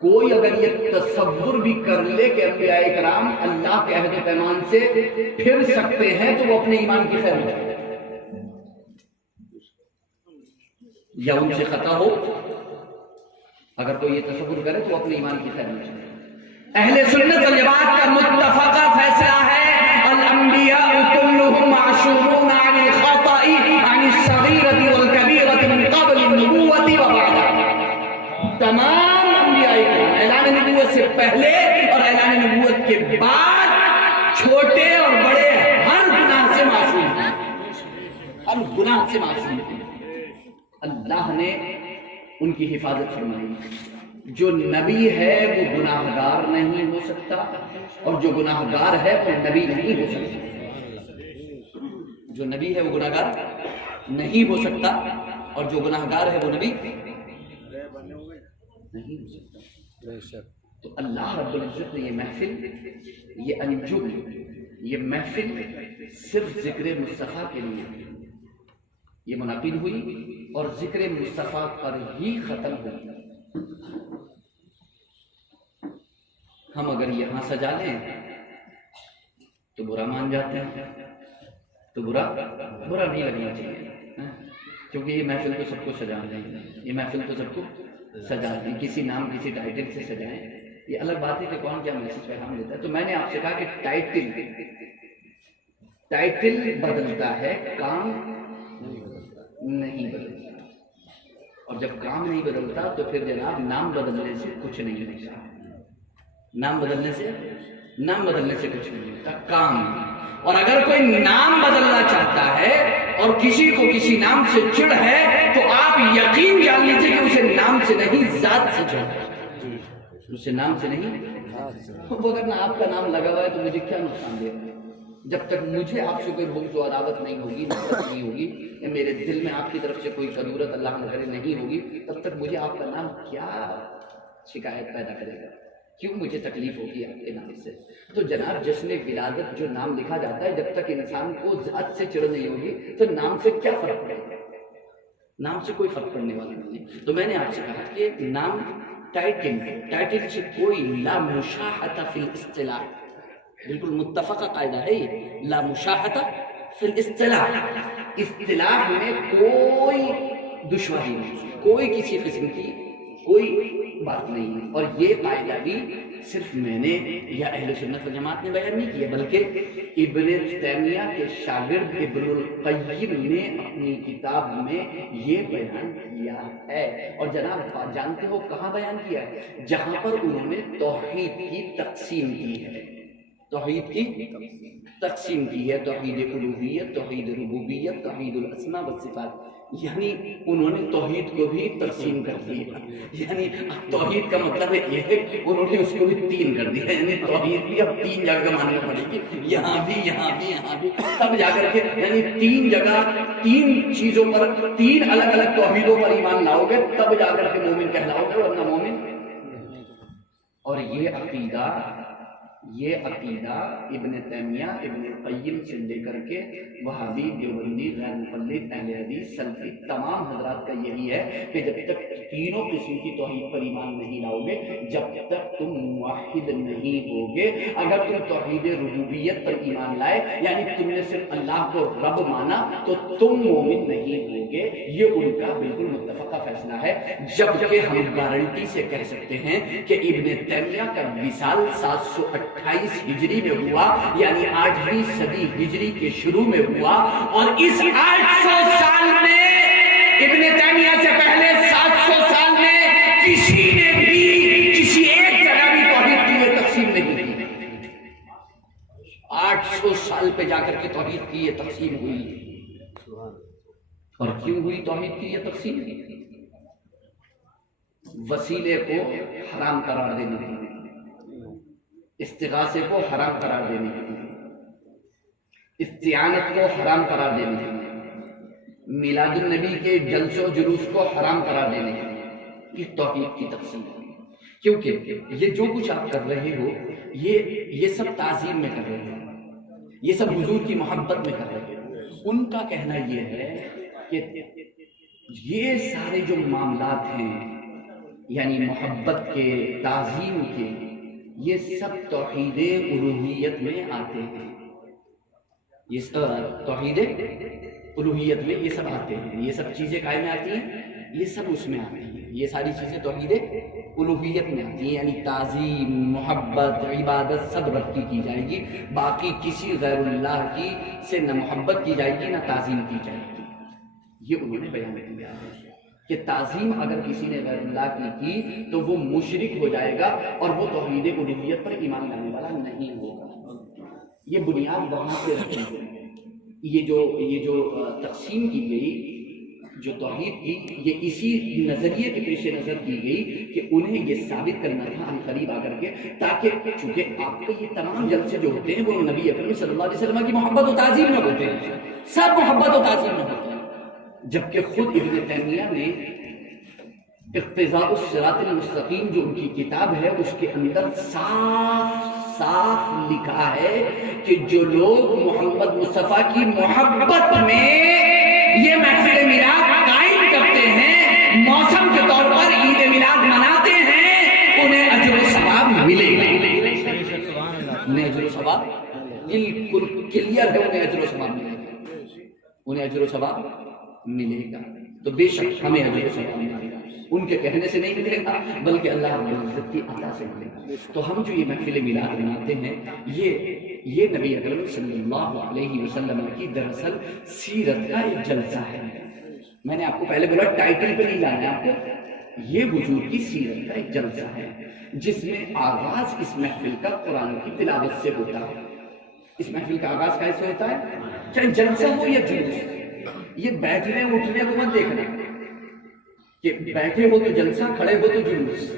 کوئی اگر یہ تصور بھی کر لے کہ انبیاء اکرام اللہ کے عہد و پیمان سے پھر سکتے ہیں تو وہ اپنے ایمان کی خیر میں یا ان سے خطا ہو، اگر کوئی یہ تصور کرے تو اپنے ایمان کی خیر میں۔ اہل سنت والجماعت کا متفقہ فیصلہ ہے الانبیاء کلهم معصومون عن الخطأ عن الصغیرۃ والکبیرۃ من قبل النبوۃ وبعدها۔ تمام انبیاء کرام اعلان نبوت سے پہلے اور اعلان نبوت کے بعد چھوٹے اور بڑے ہر گناہ سے معصوم ہیں، ہر گناہ سے معصوم ہیں۔ اللہ نے ان کی حفاظت فرمائی۔ جو نبی ہے وہ گناہ گار نہیں ہو سکتا، اور جو گناہ گار ہے وہ نبی نہیں ہو سکتا۔ جو نبی ہے وہ گناہ گار نہیں ہو سکتا، اور جو گناہ گار ہے وہ نبی نہیں ہو سکتا۔ تو اللہ رب العزت نے یہ محفل، یہ انجم، یہ محفل صرف ذکر مصطفیٰ کے لیے یہ منعقد ہوئی اور ذکر مصطفیٰ پر ہی ختم ہوئی۔ ہم اگر یہاں سجا لیں تو برا مان جاتے ہیں، تو برا نہیں لگنا چاہیے، کیونکہ یہ محفل تو سب کو سجا دیں، یہ محفل تو سب کو سجا دیں، کسی نام کسی ٹائٹل سے سجائیں، یہ الگ بات ہے کہ کون کیا میسج پیغام دیتا ہے۔ تو میں نے آپ سے کہا کہ ٹائٹل بدلتا ہے، کام نہیں بدلتا، اور جب کام نہیں بدلتا تو پھر جناب نام بدلنے سے کچھ نہیں ہوتا، نام بدلنے سے کچھ نہیں ہوتا، کام۔ اور اگر کوئی نام بدلنا چاہتا ہے اور کسی کو کسی نام سے چڑ ہے تو آپ یقین جان لیجیے کہ اسے نام سے نہیں ذات سے چڑ ہے، اسے نام سے نہیں۔ وہ اگر نہ آپ کا نام لگا ہوا ہے تو مجھے کیا نقصان دے رہا ہے؟ جب تک مجھے آپ سے کوئی بغض و عداوت نہیں ہوگی، نفرت نہیں ہوگی، یا میرے دل میں آپ کی طرف سے کوئی ضرورت اللہ نہ کرے نہیں ہوگی، تب تک مجھے آپ کا نام کیا شکایت پیدا کرے گا؟ کیوں مجھے تکلیف ہوگی آپ کے نام سے؟ تو جناب جشن ولادت جو نام لکھا جاتا ہے، جب تک انسان کو ذات سے چڑ نہیں ہوگی تو نام سے کیا فرق پڑے گا؟ نام سے کوئی فرق پڑنے والا نہیں۔ تو میں نے آپ سے کہا کہ نام ٹائٹل سے کوئی لا مشاحۃ فی الاصطلاح، بالکل متفقہ قاعدہ ہے یہ، لا مشاحۃ فی الاصطلاح، اصطلاح میں کوئی دشواری نہیں، کوئی کسی قسم کی کوئی بات نہیں ہے۔ اور یہ قاعدہ بھی صرف میں نے یا اہل سنت والجماعت نے بیان نہیں کیا، بلکہ ابن تیمیہ کے شاگرد ابن القیم نے اپنی کتاب میں یہ بیان کیا ہے۔ اور جناب جانتے ہو کہاں بیان کیا ہے؟ جہاں پر انہوں نے توحید کی تقسیم کی ہے، توحید کی تقسیم کی ہے، توحید الوہیت، توحید ربوبیت، توحید الاسماء والصفات، یعنی انہوں نے توحید کو بھی تقسیم کر دیا۔ یعنی توحید کا مطلب یہ ہے کہ انہوں نے اس کو بھی تین کر دیا، یعنی توحید بھی اب تین جگہ ماننا پڑے گی، یہاں بھی یہاں بھی یہاں بھی، تب جا کر کے یعنی تین جگہ تین چیزوں پر تین الگ الگ توحیدوں پر ایمان لاؤ گے تب جا کر کے مومن کہلاؤ گے، ورنہ مومن۔ اور یہ عقیدہ ابن تیمیہ ابن القیم سے لے کر کے وہابی، دیوبندی، غیر مقلد، اہل حدیث، سلفی، تمام حضرات کا یہی ہے کہ جب تک تینوں قسم کی توحید پر ایمان نہیں لاؤ گے، جب تک تم موحد نہیں ہوگے۔ اگر تم توحید ربوبیت پر ایمان لائے، یعنی تم نے صرف اللہ کو رب مانا، تو تم مومن نہیں ہوگے۔ یہ ان کا بالکل متفقہ فیصلہ ہے، جبکہ ہم گارنٹی سے کہہ سکتے ہیں کہ ابن تیمیہ کا وصال 758 28 ہجری میں ہوا، یعنی 8ویں صدی ہجری کے شروع میں ہوا، اور اس 800 سال میں ابن تیمیہ سے پہلے 700 سال میں کسی نے بھی کسی ایک جگہ بھی توحید کی یہ تقسیم نہیں کی۔ 800 سال پہ جا کر کے توحید کی یہ تقسیم ہوئی۔ اور کیوں ہوئی توحید کی یہ تقسیم؟ وسیلے کو حرام قرار دینے کے لیے، استغاثے کو حرام قرار دینے کے لیے، استعانت کو حرام قرار دینے کے لیے، میلاد النبی کے جلسے و جلوس کو حرام قرار دینے کے لیے، یہ توحید کی تقسیم ہے۔ کیونکہ یہ جو کچھ آپ کر رہے ہو یہ سب تعظیم میں کر رہے ہیں، یہ سب حضور کی محبت میں کر رہے ہیں۔ ان کا کہنا یہ ہے کہ یہ سارے جو معاملات ہیں، یعنی محبت کے، تعظیم کے، یہ سب توحید الوہیت میں آتے ہیں۔ یہ توحید الوہیت میں یہ سب آتے ہیں، یہ سب چیزیں کائے میں آتی ہیں، یہ سب اس میں آتی ہیں، یہ ساری چیزیں توحید الوہیت میں آتی ہیں، یعنی تعظیم، محبت، عبادت سب رب کی کی جائے گی، باقی کسی غیر اللہ کی سے نہ محبت کی جائے گی نہ تعظیم کی جائے گی۔ یہ انہوں نے بیان کیا ہے کہ تعظیم اگر کسی نے غیر اللہ کی تو وہ مشرک ہو جائے گا اور وہ توحید الوہیت پر ایمان لانے والا نہیں ہوگا۔ یہ بنیاد وہاں سے رکھی ہے۔ یہ جو تقسیم کی گئی، جو توحید کی، یہ اسی نظریے کے پیش نظر کی گئی کہ انہیں یہ ثابت کرنا تھا ہم قریب آ کر کے، تاکہ چونکہ آپ کے یہ تمام جلسے جو ہوتے ہیں وہ نبی اکرم صلی اللہ علیہ وسلم کی محبت و تعظیم میں ہوتے ہیں، سب محبت و تعظیم میں ہوتے ہیں، جبکہ خود ابن تیمیہ نے اقتضاء الصراط المستقیم جو ان کی کتاب ہے اس کے اندر صاف صاف لکھا ہے کہ جو لوگ محمد مصطفیٰ کی محبت میں یہ محفل میلاد قائم کرتے ہیں، موسم کے طور پر عید میلاد مناتے ہیں، انہیں اجر و ثواب ملے گا۔ انہیں اجر و ثواب بالکل کلیئر ہے، انہیں اجر و ثواب ملے گا، انہیں اجر و ثواب ملے گا۔ تو بے شک ہمیں اجر و ثواب ملے گا، ان کے کہنے سے نہیں ملے گا بلکہ اللہ رب العزت کی عطا سے ملے گا۔ تو ہم جو یہ محفل میلاد مناتے ہیں یہ نبی اکرم صلی اللہ علیہ وسلم کی دراصل سیرت کا ایک جلسہ ہے۔ میں نے آپ کو پہلے بولا ٹائٹل پہ نہیں جانا ہے آپ کو، یہ حضور کی سیرت کا ایک جلسہ ہے جس میں آغاز اس محفل کا قرآن کی تلاوت سے ہوتا ہے۔ اس محفل کا آغاز کیسے ہوتا ہے؟ چاہے جلسہ ہو یا جلوس، یہ بیٹھنے اٹھنے کو مت دیکھنا کہ بیٹھے ہو تو جلسہ، کھڑے ہو تو جلوس۔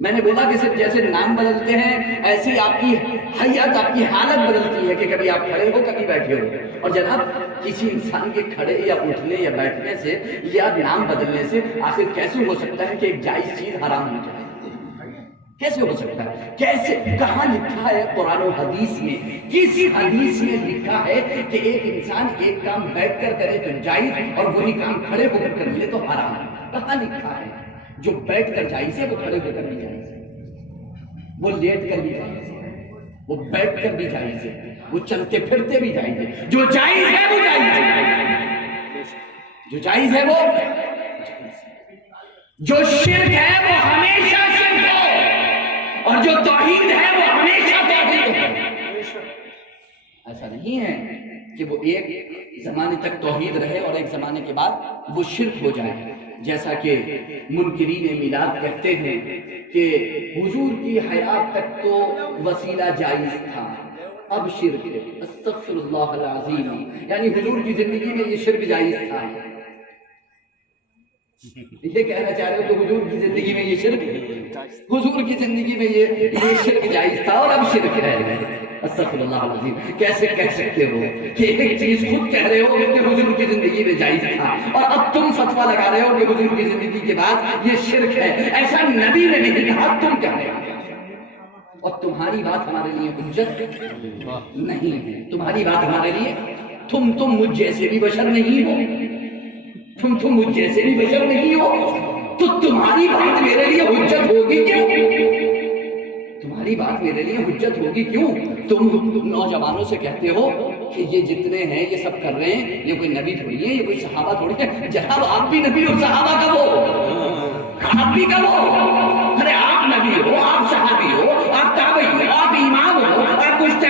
میں نے بولا کہ صرف جیسے نام بدلتے ہیں ایسے ہی آپ کی حیات، آپ کی حالت بدلتی ہے کہ کبھی آپ کھڑے ہو کبھی بیٹھے ہو۔ اور جناب کسی انسان کے کھڑے یا اٹھنے یا بیٹھنے سے یا نام بدلنے سے آخر کیسے ہو سکتا ہے کہ ایک جائز چیز حرام ہو جائے؟ کیسے ہو سکتا ہے؟ کیسے؟ کہاں لکھا ہے قرآن و حدیث میں؟ کس حدیث میں لکھا ہے کہ ایک انسان ایک کام بیٹھ کر کرے تو جائز اور وہی کام کھڑے ہو کر کر لے تو حرام ہے؟ کہاں لکھا ہے؟ جو بیٹھ کر جائز ہے وہ کھڑے ہو کر بھی جائز ہے، وہ لیٹ کر بھی جائز ہے، وہ بیٹھ کر بھی جائز ہے، وہ چلتے پھرتے بھی جائز ہے۔ جو جائز ہے وہ جائز ہے، جو جائز ہے وہ جائز ہے۔ جو شرک ہے وہ ہمیشہ شرک ہے اور جو توحید ہے وہ ہمیشہ توحید ہے۔ ایسا نہیں ہے کہ وہ ایک زمانے تک توحید رہے اور ایک زمانے کے بعد وہ شرک ہو جائے، جیسا کہ منکرین میلاد کہتے ہیں کہ حضور کی حیات تک تو وسیلہ جائز تھا، اب شرک ہے۔ استغفر اللہ العظیم، یعنی حضور کی زندگی میں یہ شرک جائز تھا، یہ کہنا چاہ رہے ہو کہ حضور کی زندگی میں یہ شرک، حضور کی زندگی میں یہ شرک جائز تھا اور اب شرک ہے۔ استغفر اللہ العظیم، کیسے کہہ سکتے ہو کہ ایک چیز خود کہہ رہے ہو کہ حضور کی زندگی میں جائز تھا اور اب تم فتویٰ لگا رہے ہو کہ حضور کی زندگی کے بعد یہ شرک ہے؟ ایسا نبی نے نہیں کہا، تم کہہ رہے ہو، اور تمہاری بات ہمارے لیے حجت نہیں ہے۔ تمہاری بات ہمارے لیے، تم مجھ جیسے بھی بشر نہیں ہو، تم مجھ جیسے بھی بشر نہیں ہو، تو تمہاری بات میرے لیے حجت ہوگی کیوں؟ تمہاری بات میرے لیے حجت ہوگی کیوں؟ تم نوجوانوں سے کہتے ہو کہ یہ جتنے ہیں یہ سب کر رہے ہیں، یہ کوئی نبی تھوڑی ہے، یہ کوئی صحابہ تھوڑی ہے۔ جناب آپ بھی نبی اور صحابہ کا ہو، آپ بھی کا ہو، ارے آپ نبی ہو، آپ صحابی ہو، آپ تابعی ہو، آپ امام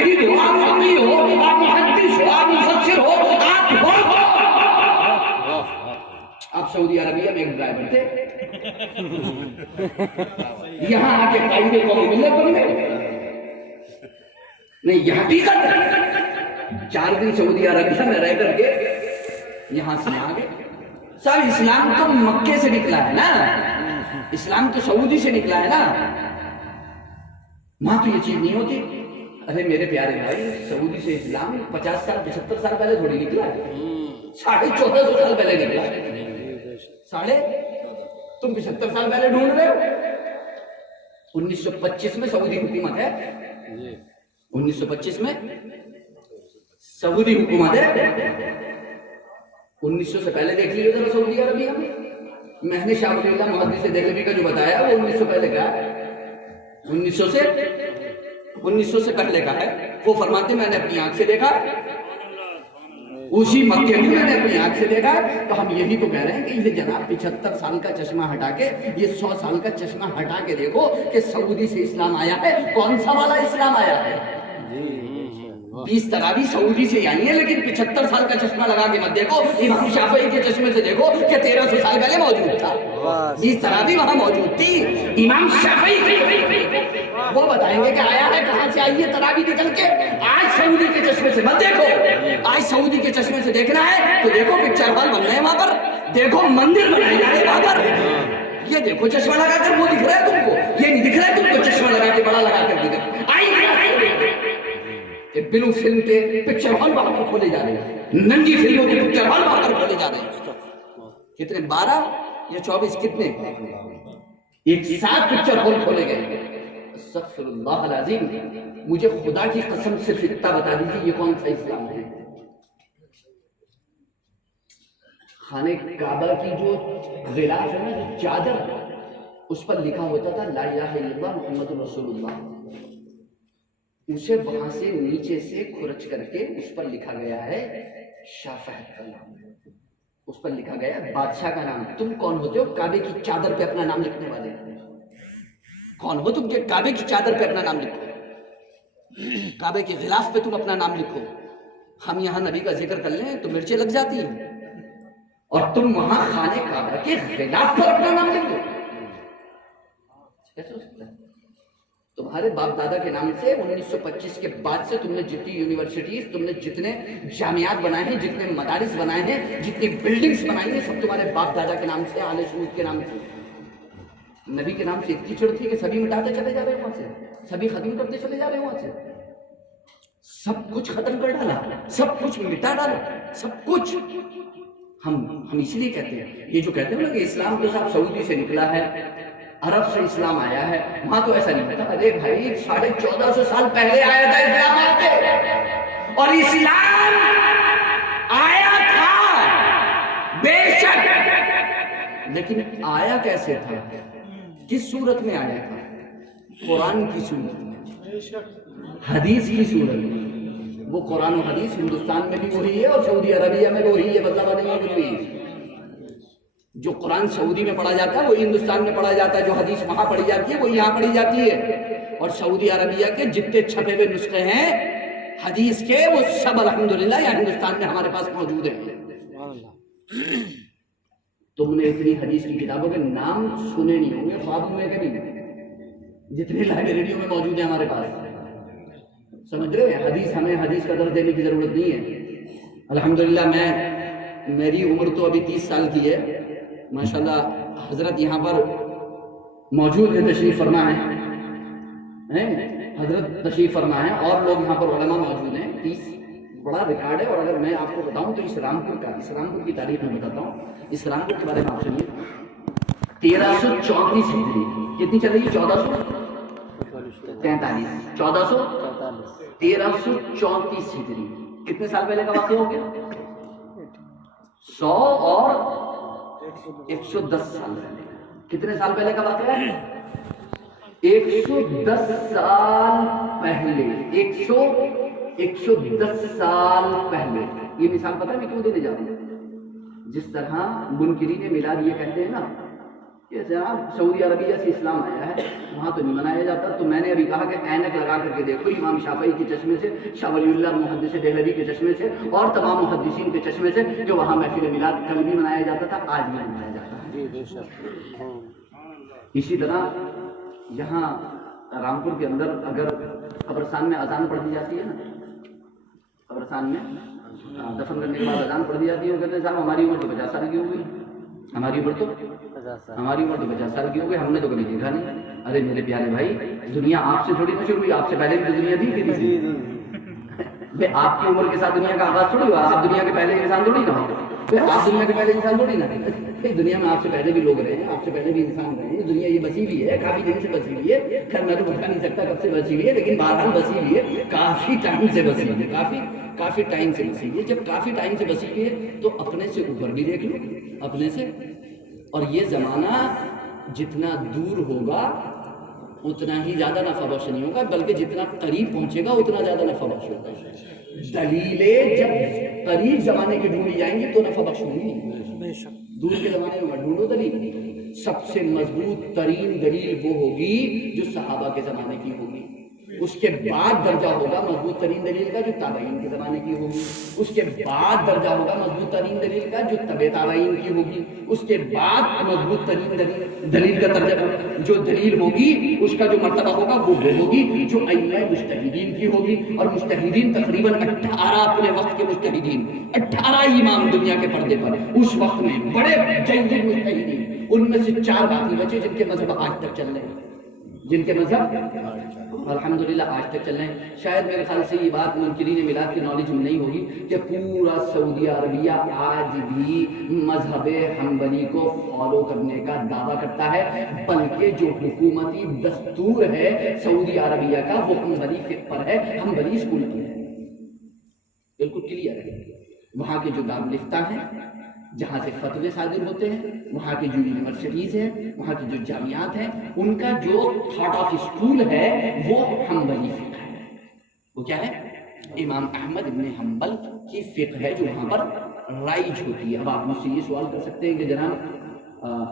مجتہد ہو، آپ فقیہ ہو، آپ محدث ہو، آپ مفسر ہو، آپ سعودی عربیہ میں ایک ڈرائیور تھے، یہاں آ کے قائد قوم ملت بن گئے. نہیں، یہ حقیقت ہے. 4 دن سعودی عربیہ میں رہ کر کے یہاں سے آ گئے. صاحب اسلام تو مکے سے نکلا ہے نا، اسلام تو سعودی سے نکلا ہے نا، وہاں تو یہ چیز نہیں ہوتی. ارے میرے پیارے بھائی، سعودی سے اسلام 50 سال 75 سال پہلے تھوڑی نکلا ہے، 1450 سال پہلے نکلا ہے. تم 75 سال پہلے ڈھونڈ رہے ہو. 1925 میں سعودی حکومت ہے، 1925 میں سعودی حکومت ہے. 1900 سے پہلے دیکھ لیجیے ذرا سعودی عربیہ میں نے شاہ ولی اللہ محدث دہلوی کا جو بتایا وہ 1900 پہلے کا ہے، 1900 سے پہلے کا ہے. وہ فرماتے میں نے اپنی آنکھ سے دیکھا، اسی مکے میں میں نے اپنی آنکھ سے دیکھا. تو ہم یہی تو کہہ رہے ہیں کہ یہ جناب 75 سال کا چشمہ ہٹا کے، یہ 100 سال کا چشمہ ہٹا کے دیکھو کہ سعودی سے اسلام آیا ہے. کون سا والا اسلام آیا ہے؟ 20 تراویح سعودی سے آئی ہے، لیکن 75 سال کا چشمہ لگا کے مت دیکھو. امام شافعی کے چشمے سے دیکھو کہ 1300 سال پہلے موجود تھا. 20 تراویح وہاں موجود تھی. امام شافعی وہ بتائیں گے کہ آیا ہے کہاں سے آئی ہے تراویح نکل کے. آج سعودی کے چشمے سے مت دیکھو. آج سعودی کے چشمے سے دیکھنا ہے تو دیکھو پکچر ہال بن رہے ہیں وہاں پر، دیکھو مندر بنائے جا رہے ہیں وہاں پر. یہ دیکھو چشمہ لگا کر وہ دکھ رہا ہے تم کو، یہ نہیں دکھ رہا ہے تم کو چشمہ لگا کے بڑا لگا کر دکھ. بلو فلم کے پکچر ہال وہاں پر کھولے جا رہے ہیں، ننگی فلموں کے پکچر ہال وہاں پر کھولے جا رہے ہیں. کتنے 12 یا 24 کتنے ایک ساتھ پکچر ہال کھولے گئے. استغفر اللہ العظیم. مجھے خدا کی قسم سے فتنہ بتا دیجیے یہ کون سا اسلام ہے؟ خانہ کعبہ کی جو غلاف ہے نا، جو چادر، اس پر لکھا ہوتا تھا لا الہ الا اللہ محمد رسول اللہ. اسے وہاں سے نیچے سے کھرچ کر کے اس پر لکھا گیا ہے شاہ فہد کا نام، اس پر لکھا گیا ہے بادشاہ کا نام. تم کون ہوتے ہو کعبے کی چادر پہ اپنا نام لکھنے والے؟ کون ہو تم کہ کعبے کی چادر پہ اپنا نام لکھو، کعبے کے غلاف پہ تم اپنا نام لکھو؟ ہم یہاں نبی کا ذکر کر لیں تو مرچیں لگ جاتی ہیں، اور تم وہاں خانہ کعبہ کے غلاف پر اپنا نام لکھو. کیسے ہو سکتا ہے؟ تمہارے باپ دادا کے نام سے 1925 کے بعد سے تم نے جتنی یونیورسٹیز، تم نے جتنے جامعات بنائے ہیں، جتنے مدارس بنائے ہیں، جتنی بلڈنگز بنائی ہیں، سب تمہارے باپ دادا کے نام سے، آل سعود کے نام سے. نبی کے نام سے اتنی چڑ تھی کہ سبھی مٹاتے چلے جا رہے ہیں وہاں سے، سبھی ختم کرتے چلے جا رہے ہیں وہاں سے. سب کچھ ختم کر ڈالا، سب کچھ مٹا ڈالا، سب کچھ. ہم اس لیے کہتے ہیں، یہ جو کہتے ہیں نا کہ اسلام تو صاحب سعودی سے نکلا ہے، عرب سے اسلام آیا ہے، وہاں تو ایسا نہیں ہوتا. ارے بھائی 1450 سال پہلے آیا تھا اسلام وہاں سے، اور اسلام آیا تھا بے شک، لیکن آیا کیسے تھا؟ کس صورت میں آیا تھا؟ قرآن کی صورت میں، حدیث کی صورت میں. وہ قرآن و حدیث ہندوستان میں بھی وہی ہے اور سعودی عربیہ میں وہی ہے، بدلا نہیں ہے کچھ بھی. جو قرآن سعودی میں پڑھا جاتا ہے وہی ہندوستان میں پڑھا جاتا ہے، جو حدیث وہاں پڑھی جاتی ہے وہ یہاں پڑھی جاتی ہے. اور سعودی عربیہ کے جتنے چھپے ہوئے نسخے ہیں حدیث کے، وہ سب الحمدللہ یہاں ہندوستان میں ہمارے پاس موجود ہیں. تم نے اتنی حدیث کی کتابوں کے نام سنے نہیں ہوں گے خواب میں کبھی، جتنے لائبریریوں میں موجود ہیں ہمارے پاس. سمجھ رہے ہیں؟ حدیث، ہمیں حدیث کا درد دینے کی ضرورت نہیں ہے. الحمدللہ میری عمر تو ابھی 30 سال کی ہے. ماشاءاللہ حضرت یہاں پر موجود ہیں، تشریف فرما ہیں، حضرت تشریف فرما ہیں، اور لوگ یہاں پر علماء موجود ہیں. 30 بڑا ریکارڈ ہے. اور اگر میں آپ کو بتاؤں تو اسلام کی تاریخ میں بتاتا ہوں. اسلام کے بارے میں آپ سنیے. 1334 ہجری کتنی چل رہی ہے؟ 1443 1334 ہجری. کتنے سال پہلے کا واقعہ ہو گیا؟ 100 اور 110 سال پہلے. کتنے سال پہلے کا واقعہ ہے؟ 110 سال پہلے. 110 سال پہلے. یہ مثال پتہ ہے میں کیوں دینے جا رہا ہوں؟ جس طرح منکرین میلاد یہ کہتے ہیں نا کہ جناب سعودی عربیہ سے اسلام آیا ہے، وہاں تو نہیں منایا جاتا. تو میں نے ابھی کہا کہ اینک لگا کر کے دیکھو امام شافعی کے چشمے سے، شاہ ولی اللہ محدث دہلوی کے چشمے سے، اور تمام محدثین کے چشمے سے کہ وہاں محفل میلاد کل بھی منایا جاتا تھا، آج بھی منایا جاتا ہے. اسی طرح یہاں رامپور کے اندر اگر قبرستان میں اذان پڑھ دی جاتی ہے نا، قبرستان میں دفن کرنے کے بعد اذان پڑھ دی جاتی ہے، وہ کہتے ہیں صاحب ہماری عمر تو 50 سال کی ہو گئی، ہماری عمر تو 50 سال کی ہو گئی، ہم نے تو کبھی دیکھا نہیں. ارے میرے پیارے بھائی، دنیا آپ سے تھوڑی نہ شروع ہوئی، آپ سے پہلے بھی تو دنیا تھی کہ نہیں؟ آپ کی عمر کے ساتھ دنیا کا آغاز تھوڑی ہوا، آپ دنیا کے پہلے انسان تھوڑی نہ ہو، آپ دنیا کے پہلے انسان تھوڑی نہ تھے. دنیا میں آپ سے پہلے بھی لوگ رہے ہیں، آپ سے پہلے بھی انسان رہے ہیں. دنیا یہ بسی ہوئی ہے، کافی دن سے بسی ہوئی ہے. خیر میں تو بتا نہیں سکتا کب سے بسی ہوئی ہے، لیکن بہرحال بسی ہوئی ہے، کافی ٹائم سے بسی ہوئی ہے، کافی ٹائم سے بسی ہوئی ہے. جب کافی ٹائم سے بسی ہوئی ہے تو اپنے سے اوپر بھی دیکھ لو، اپنے سے. اور یہ زمانہ جتنا دور ہوگا اتنا ہی زیادہ نفع بخش نہیں ہوگا، بلکہ جتنا قریب پہنچے گا اتنا زیادہ نفع بخش ہوگا. دلیلیں جب قریب زمانے کی ڈھونڈی جائیں گی تو نفع بخش ہوں گی. دور کے زمانے میں ڈھونڈو دلیل، سب سے مضبوط ترین دلیل وہ ہوگی جو صحابہ کے زمانے کی ہوگی. اس کے بعد درجہ ہوگا مضبوط ترین دلیل کا جو تابعین کے زمانے کی ہوگی. اس کے بعد درجہ ہوگا مضبوط ترین دلیل کا جو تبع تابعین کی ہوگی. اس کے بعد مضبوط ترین دلیل کا درجہ جو دلیل ہوگی اس کا جو مرتبہ ہوگا وہ ہوگی جو ائمہ مجتہدین کی ہوگی. اور مجتہدین تقریباً 18 اپنے وقت کے مجتہدین، 18 امام دنیا کے پردے پر اس وقت میں بڑے جنگ مجتہدین، ان میں سے 4 باقی بچے جن کے مذہب آج تک چل رہے ہیں، جن کے مذہب الحمدللہ آج تک چل رہے ہیں. شاید میرے خیال سے یہ بات منکرین میلاد کی نالج میں نہیں ہوگی کہ پورا سعودی عربیہ آج بھی مذہب حنبلی کو فالو کرنے کا دعویٰ کرتا ہے، بلکہ جو حکومتی دستور ہے سعودی عربیہ کا وہ حنبلی فقہ پر ہے، حنبلی اسکول پر ہے. بالکل کلیئر ہے. وہاں کے جو دارالفتہ ہیں جہاں سے فتوے صادر ہوتے ہیں، وہاں کی جو یونیورسٹیز ہیں، وہاں کی جو جامعات ہیں، ان کا جو تھاٹ آف اسکول ہے وہ حنبلی فقہ ہے. وہ کیا ہے؟ امام احمد ابن حنبل کی فقہ ہے جو وہاں پر رائج ہوتی ہے. اب آپ مجھ سے یہ سوال کر سکتے ہیں کہ جناب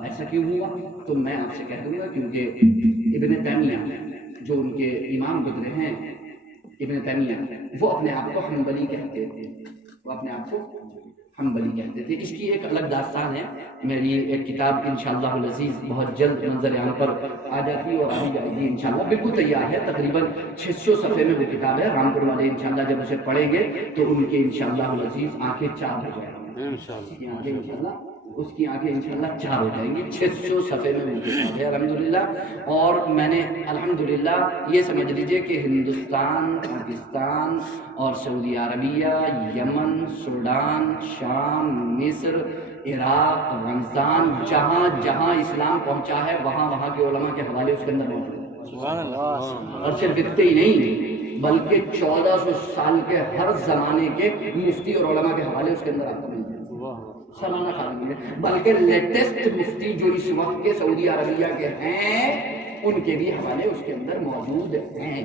ایسا کیوں ہوا؟ تو میں آپ سے کہہ دوں گا کیونکہ ابن تیمیہ جو ان کے امام گزرے ہیں، ابن تیمیہ، وہ اپنے آپ کو حنبلی کہتے تھے، وہ اپنے آپ کو حنبلی کہتے تھے. اس کی ایک الگ داستان ہے. میری ایک کتاب انشاءاللہ العزیز بہت جلد منظر عام پر آ جاتی ہے اور آ جائے گی انشاءاللہ، بالکل تیار ہے. تقریباً 600 صفحے میں وہ کتاب ہے. رامپور والے انشاءاللہ جب اسے پڑھیں گے تو ان کے انشاءاللہ العزیز آنکھیں 4 ہو جائیں گی. اس کی آنکھیں انشاءاللہ 4 ہو جائیں گی. 600 صفحے میں وہ کتاب ہے الحمدللہ. اور میں نے الحمدللہ یہ سمجھ لیجئے کہ ہندوستان، پاکستان اور سعودی عربیہ، یمن، سوڈان، شام، مصر، عراق، افغانستان، جہاں جہاں اسلام پہنچا ہے وہاں کے علماء کے حوالے اس کے اندر موجود ہیں. اور صرف اتنے ہی نہیں بلکہ 1400 سال کے ہر زمانے کے مفتی اور علماء کے حوالے اس کے اندر آپ کو مل جائیں. سالانہ خالی ہے، بلکہ لیٹسٹ مفتی جو اس وقت کے سعودی عربیہ کے ہیں ان کے بھی حوالے اس کے اندر موجود ہیں.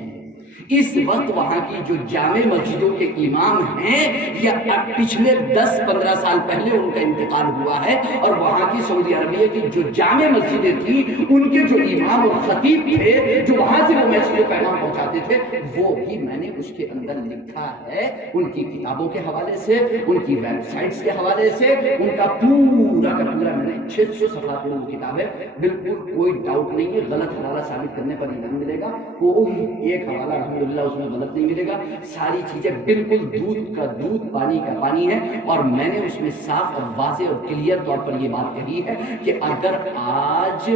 اس وقت وہاں کی جو جامع مسجدوں کے امام ہیں یا پچھلے 10-15 سال پہلے ان کا انتقال ہوا ہے، اور وہاں کی سعودی عربیہ کی جو جامع مسجدیں تھیں ان کے جو امام اور خطیب تھے جو وہاں سے وہ میسج و پیغام پہنچاتے تھے وہ بھی میں نے اس کے اندر لکھا ہے. ان کی کتابوں کے حوالے سے، ان کی ویب سائٹس کے حوالے سے، ان کا پورا کا پورا میں نے 600 صفحات کی وہ کتاب ہے. بالکل کوئی ڈاؤٹ نہیں ہے، غلط حوالہ ثابت کرنے پر ایمان ملے گا، کوئی ایک حوالہ الحمدللہ اس میں غلط نہیں ملے گا. ساری چیزیں بالکل دودھ کا دودھ، پانی کا پانی ہے. اور میں نے اس میں صاف اور واضح اور کلیئر طور پر یہ بات کہی ہے کہ اگر آج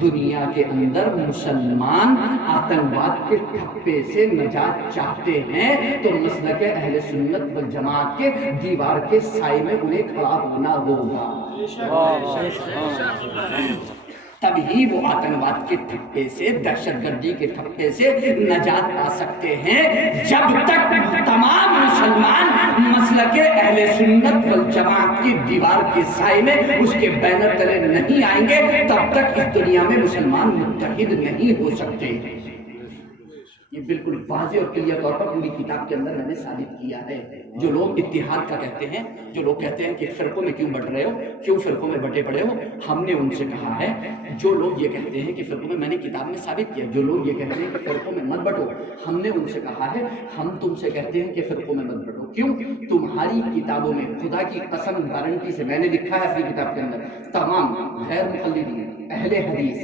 دنیا کے اندر مسلمان آتنکواد کے ٹھپے سے نجات چاہتے ہیں تو مسلک اہل سنت والجماعت کے دیوار کے سائے میں انہیں کھڑا ہونا ہوگا. تبھی وہ آتنکواد کے ٹھپے سے، دہشت گردی کے ٹھپے سے نجات پا سکتے ہیں. جب تک تمام مسلمان مسلک اہل سنت والجماعت کی دیوار کے سائے میں اس کے بینر تلے نہیں آئیں گے تب تک اس دنیا میں مسلمان متحد نہیں ہو سکتے. یہ بالکل واضح اور کلیئر طور پر پوری کتاب کے اندر میں نے ثابت کیا ہے. جو لوگ اتحاد کا کہتے ہیں، جو لوگ کہتے ہیں کہ فرقوں میں کیوں بٹ رہے ہو، کیوں فرقوں میں بٹے پڑے ہو، ہم نے ان سے کہا ہے، جو لوگ یہ کہتے ہیں کہ فرقوں میں نے کتاب میں ثابت کیا، جو لوگ یہ کہتے ہیں کہ فرقوں میں مت بٹو، ہم نے ان سے کہا ہے ہم تم سے کہتے ہیں کہ فرقوں میں مت بٹو. کیوں؟ تمہاری کتابوں میں خدا کی قسم گارنٹی سے میں نے لکھا ہے اپنی کتاب کے اندر، تمام غیر مقلدین، اہل حدیث،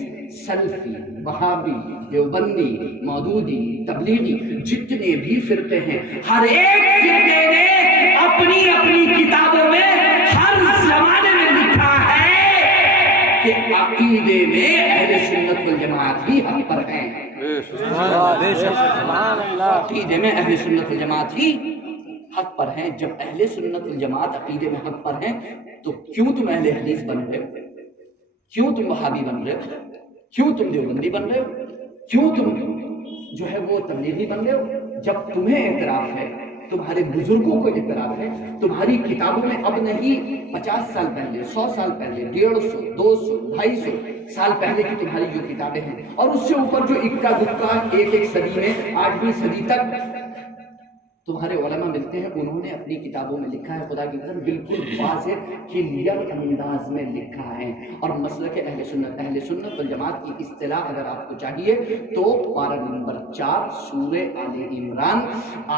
سلفی، وہابی، دیوبندی، مودودی، تبلیغی، جتنے بھی فرقے ہیں، ہر ایک فرقے نے اپنی اپنی کتابوں میں ہر زمانے میں لکھا ہے کہ عقیدے میں اہل سنت والجماعت ہی حق پر ہیں. عقیدے میں اہل سنت والجماعت ہی حق پر ہیں. جب اہل سنت والجماعت عقیدے میں حق پر ہیں تو کیوں تم اہل حدیث بن رہے ہو؟ کیوں تم وہابی بن رہے ہو؟ کیوں تم دیوبندی بن رہے ہو؟ کیوں تم جو ہے وہ تبلیغی بن رہے ہو؟ جب تمہیں اعتراف ہے، تمہارے بزرگوں کو اعتراف ہے، تمہاری کتابوں میں اب نہیں 50 سال پہلے، 100 سال پہلے، 150، 200، 250 سال پہلے کی تمہاری جو کتابیں ہیں، اور اس سے اوپر جو اکا دکا ایک صدی میں 8ویں صدی تک تمہارے علماء ملتے ہیں، انہوں نے اپنی کتابوں میں لکھا ہے، خدا کی قسم بالکل واضح کلیئر انداز میں لکھا ہے. اور مسلک اہل سنت والجماعت کی اصطلاح اگر آپ کو چاہیے تو پارہ نمبر 4 سورہ آل عمران،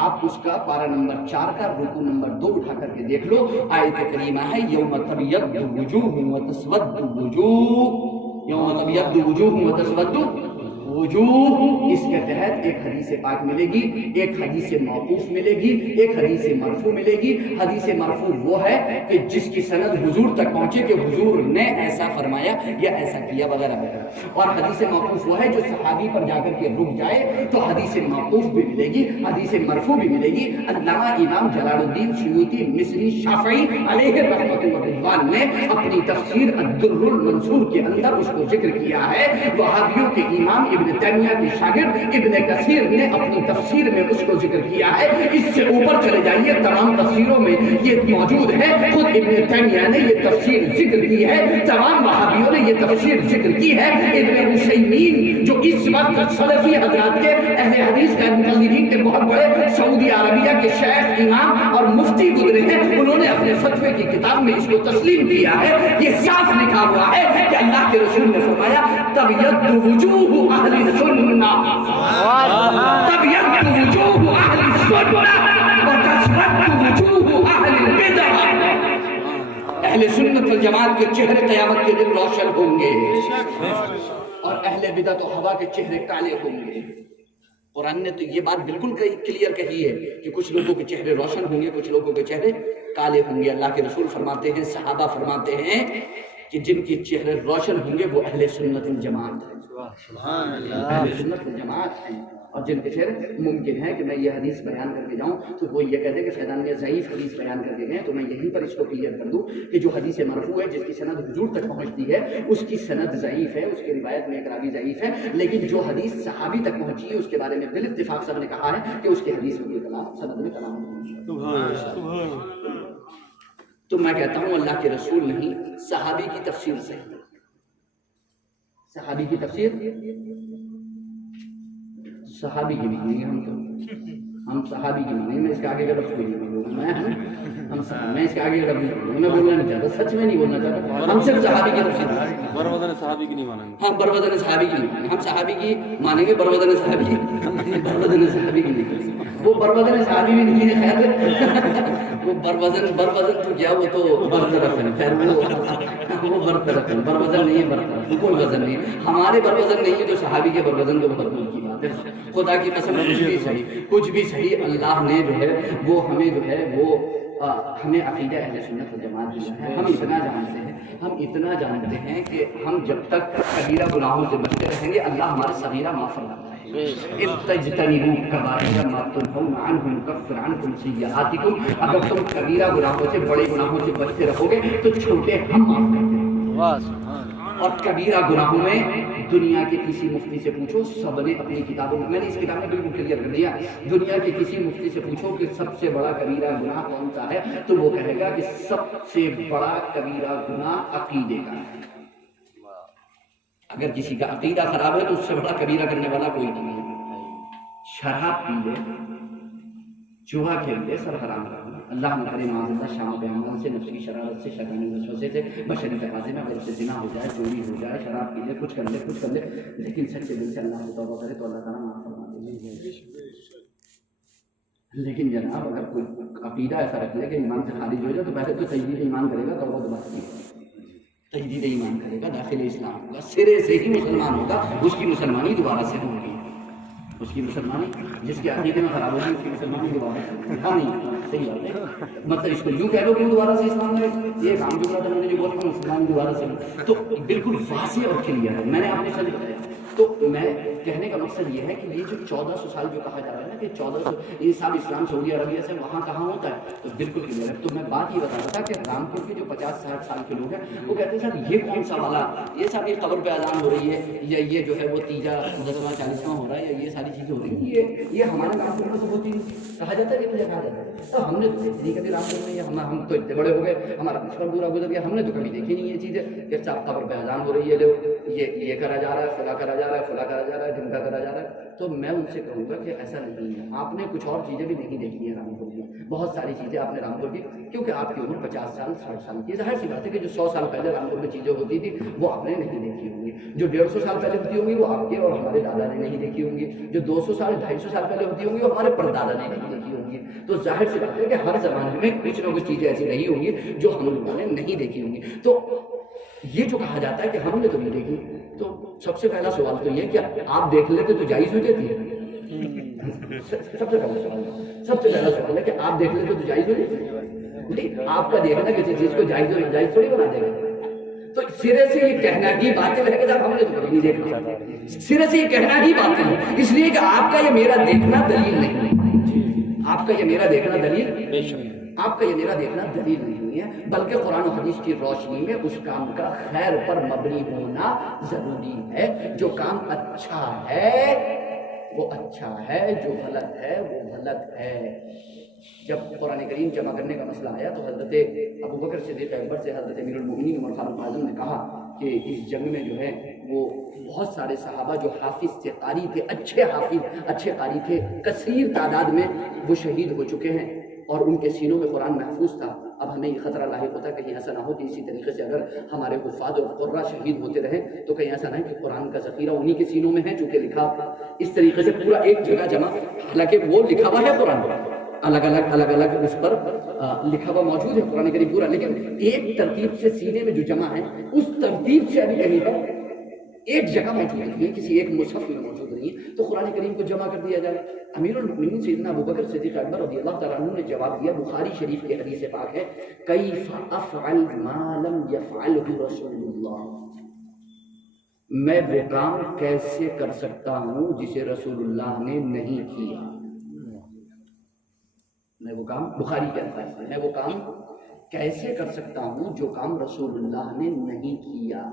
آپ اس کا پارہ نمبر 4 کا رکوع نمبر 2 اٹھا کر کے دیکھ لو. آیت کریمہ ہے یوم تبیض وجوہ وتسود وجوہ، یوم تبیض وجوہ وتسود وجوہ. اس کے تحت ایک حدیث پاک ملے گی، ایک حدیث موقوف ملے گی، ایک حدیث مرفوع ملے گی. حدیث مرفوع وہ ہے کہ جس کی سند حضور تک پہنچے کہ حضور نے ایسا فرمایا یا ایسا کیا وغیرہ وغیرہ. اور حدیث موقوف وہ ہے جو صحابی پر جا کر کے رک جائے تو حدیث موقوف بھی ملے گی، حدیث مرفوع بھی ملے گی. علامہ امام جلال الدین سیوطی مصری شافعی علیہ رحمۃ اللہ رضوان نے اپنی تفسیر الدر المنصور کے اندر اس کو ذکر کیا ہے. وہابیوں کے امام ابن تیمیہ کے شاگرد ابن کثیر نے اپنی تفسیر میں اس کو ذکر کیا ہے. اس سے اوپر چلے جائیے تمام تفسیروں میں یہ موجود ہے. خود ابن تیمیہ نے یہ تفسیر ذکر کی ہے، تمام وہابیوں نے یہ تفسیر ذکر کی ہے. ابن عثیمین جو اس وقت سلفی حضرات کے اہل حدیث کا مقلدین کے بہت بڑے سعودی عربیہ کے شیخ، امام اور مفتی گزرے ہیں، انہوں نے اپنے فتوے کی کتاب میں اس کو تسلیم کیا ہے. یہ صاف لکھا ہوا ہے کہ اللہ کے رسول نے فرمایا تبیض وجوہ اہل سنہ، تبیض وجوہ اہل سنہ وتسود وجوہ اہل بدع. اہل سنت والجماعت کے چہرے قیامت کے دن روشن ہوں گے اور اہل بدعت و ہوا کے چہرے کالے ہوں گے. قرآن نے تو یہ بات بالکل کلیئر کہی ہے کہ کچھ لوگوں کے چہرے روشن ہوں گے، کچھ لوگوں کے چہرے کالے ہوں گے. اللہ کے رسول فرماتے ہیں، صحابہ فرماتے ہیں کہ جن کے چہرے روشن ہوں گے وہ اہل سنت والجماعت ہیں، اہل سنت والجماعت ہیں. اور جن کے چہرے ممکن ہے کہ میں یہ حدیث بیان کر کے جاؤں تو وہ یہ کہتے ہیں کہ فیضان میں ضعیف حدیث بیان کر کے گئے، تو میں یہیں پر اس کو کلیئر کر دوں کہ جو حدیث مرفوع ہے جس کی سند حضور تک پہنچتی ہے اس کی سند ضعیف ہے، اس کی روایت میں ایک راوی ضعیف ہے. لیکن جو حدیث صحابی تک پہنچی ہے اس کے بارے میں بال اتفاق سب نے کہا ہے کہ اس کی حدیث میں کوئی کلام سند میں کلام نہیں. تو میں کہتا ہوں اللہ کے رسول نہیں، صحابی کی تفسیر سے، صحابی کی تفسیر صحابی کی مانیں گے. ہم صحابی کی مانیں گے. میں اس کے آگے کا لفظ کوئی نہیں بولوں گا، میں اس کے آگے کا لفظ نہیں بولوں گا. میں بولنا نہیں چاہتا، سچ میں نہیں بولنا چاہتا. ہم صرف صحابی کی تفسیر بروزن صحابی کی نہیں مانیں گے. ہم بروزن صحابی کی نہیں مانیں گے. ہم صحابی کی مانیں گے، بروزن صحابی بروزن صحابی کی نہیں. وہ بروزن صحابی بھی نہیں ہے، خیر وہ بروزن تو کیا، وہ تو برطرف ہے. خیر وہ برطرف ہے، بروزن نہیں ہے، برطرف کوئی وزن نہیں. ہمارے بروزن نہیں ہے تو صحابی کے بروزن تو بہت دور کی بات ہے. خدا کی قسم کچھ بھی صحیح اللہ نے جو ہے وہ ہمیں جو ہے وہ ہمیں عقیدہ اہل سنت والجماعت دیا ہے. ہم اتنا جانتے ہیں کہ ہم جب تک کبیرہ گناہوں سے بچتے رہیں گے اللہ ہمارا صغیرہ معاف فرماتا ہے. اجتنبوا کبائر ما تنهون عنه نکفر عنکم سیئاتکم. اگر تم کبیرہ گناہوں سے، بڑے گناہوں سے بچتے رہو گے تو چھوٹے ہم معاف کرتے ہیں. اور کبیرہ گناہوں میں دنیا کے کسی مفتی سے پوچھو، سب نے اپنی کتابوں میں نے اس کتاب میں بالکل کلیئر کر دیا. دنیا کے کسی مفتی سے پوچھو کہ سب سے بڑا کبیرہ گناہ کون سا ہے تو وہ کہے گا کہ سب سے بڑا کبیرہ گناہ عقیدے کا ہے. اگر کسی کا عقیدہ خراب ہے تو اس سے بڑا کبیرہ کرنے والا کوئی نہیں ہے. شراب پی لے، جوا کھیل لے، سب حرام کرنا۔ اللہ نہ کرے معاذ اللہ شام کے اعمال سے، نفس کی شرارت سے، شیطانی وسوسے سے، بشری تقاضے میں اگر اس سے زنا ہو جائے، چوری ہو جائے، شراب پی لے، کچھ کر لے، لیکن سچے دل سے اللہ سے توبہ کرے تو اللہ تعالیٰ معاف فرما دے گا۔ لیکن جناب اگر کوئی عقیدہ ایسا رکھ لے کہ ایمان سے خارج ہو جائے تو پہلے تو تجدید ایمان کرے گا، توبہ تو بات نہیں، تجدید ایمان کرے گا، داخل اسلام ہوگا، سرے سے ہی مسلمان ہوگا، اس کی مسلمانی دوبارہ سے ہوگی، اس کی مسلمانی جس کے عقیدے میں خراب ہوگی اس کی مسلمانی دوبارہ سے ہاں نہیں صحیح بات ہے۔ مطلب اس کو یوں کہہ لو کہ دوبارہ سے اسلام میں یہ کام جو تھا میں نے جو بولا مسلمان دوبارہ سے، تو بالکل واضح اور کلیئر ہے۔ میں نے آپ کو بتایا، تو میں کہنے کا مقصد یہ ہے کہ یہ جو 1400 سال جو کہا جا رہا ہے نا کہ 1400 یہ سب اسلام سعودی عربیہ سے وہاں کہاں ہوتا ہے، تو بالکل کلیئر ہے۔ تو میں بات یہ بتا رہا تھا کہ رامپور کے جو 50-60 سال کے لوگ ہیں وہ کہتے ہیں سر یہ کون سا والا، یہ سب یہ قبر پہ اذان ہو رہی ہے، یا یہ جو ہے وہ تیجا 10واں 40واں ہو رہا ہے، یا یہ ساری چیزیں ہو رہی ہیں، یہ ہمارے رامپور میں تو ہوتی کہا جاتا ہے کہ مجھے کہا جاتا ہے، تو ہم نے تو دیکھی نہیں کبھی رامپور میں، ہم تو اتنے بڑے ہو گئے، ہمارا بچپن پورا گزر گیا، ہم نے تو کبھی دیکھی نہیں یہ چیزیں کہ صاحب قبر پہ اذان ہو رہی ہے، یہ کرا جا رہا ہے، فلاں کرا جا رہا ہے، فلاں کرا جا رہا ہے، ڈھمکا کرا جا رہا ہے۔ تو میں ان سے کہوں گا کہ ایسا نہیں ہے، آپ نے کچھ اور چیزیں بھی نہیں دیکھی ہیں رامپور کی، بہت ساری چیزیں آپ نے رامپور کی، کیونکہ آپ کی عمر 50 سال 60 سال کی، ظاہر سی بات ہے کہ جو 100 سال پہلے رامپور میں چیزیں ہوتی تھی وہ آپ نے نہیں دیکھی ہوں گی، جو 150 سال پہلے ہوتی ہوں گی وہ آپ کے اور ہمارے دادا نے نہیں دیکھی ہوں گی، جو 200 سال 250 سال پہلے ہوتی ہوں گی وہ ہمارے پردادا نے نہیں دیکھی ہوں گی۔ تو ظاہر سی بات ہے کہ ہر زمانے میں کچھ نہ کچھ چیزیں ایسی رہی ہوں گی جو ہم لوگوں نے نہیں دیکھی ہوں گی۔ تو یہ جو کہا جاتا ہے کہ ہم نے تو نہیں دیکھی، تو سب سے پہلا سوال تو یہ کہ آپ دیکھ لیتے تو جائز ہو جاتی ہے، سب سے پہلا سوال ہے کہ آپ دیکھ لیتے تو جائز ہو جاتی ہے، آپ کا دیکھنا کسی چیز کو جائز تھوڑی بنا دے گا۔ تو سرے سے یہ کہنا ہی باطل ہے کہ صاحب ہم نے تو کبھی نہیں دیکھا، سرے سے یہ کہنا ہی باطل ہے، اس لیے کہ آپ کا یہ میرا دیکھنا دلیل نہیں ہے، آپ کا یہ میرا دیکھنا دلیل نہیں ہے، بلکہ قرآن و حدیث کی روشنی میں اس کام کا خیر پر مبنی ہونا ضروری ہے۔ جو کام اچھا ہے وہ اچھا ہے، جو غلط ہے وہ غلط ہے۔ جب قرآن کریم جمع کرنے کا مسئلہ آیا تو حضرت ابوبکر صدیق اکبر سے حضرت امیر المومنین عمر فاروق اعظم نے کہا کہ اس جنگ میں جو ہے وہ بہت سارے صحابہ جو حافظ تھے، قاری تھے، اچھے حافظ اچھے قاری تھے، کثیر تعداد میں وہ شہید ہو چکے ہیں اور ان کے سینوں میں قرآن محفوظ تھا۔ اب ہمیں یہ خطرہ لاحق ہوتا ہے کہیں ایسا نہ ہو کہ اسی طریقے سے اگر ہمارے حفاظ اور قرہ شہید ہوتے رہیں تو کہیں ایسا نہ ہے کہ قرآن کا ذخیرہ انہی کے سینوں میں ہے، چونکہ لکھا اس طریقے سے پورا ایک جگہ جمع، حالانکہ وہ لکھا ہوا ہے قرآن الگ الگ اس پر لکھا ہوا موجود ہے قرآن کریم پورا، لیکن ایک ترتیب سے سینے میں جو جمع ہے اس ترتیب سے ابھی کہیں پر ایک جگہ موجود نہیں ہے، کسی ایک مصحف میں موجود نہیں ہے، تو قرآن کریم کو جمع کر دیا جائے۔ امیر المؤمنین سیدنا ابوبکر صدیق اکبر رضی اللہ تعالیٰ عنہ نے جواب دیا، بخاری شریف کی حدیث پاک ہے، کیف افعل ما لم یفعلہ رسول اللہ، میں وہ کام کیسے کر سکتا ہوں جسے رسول اللہ نے نہیں کیا، میں وہ کام، بخاری کے الفاظ میں، میں وہ کام کیسے کر سکتا ہوں جو کام رسول اللہ نے نہیں کیا۔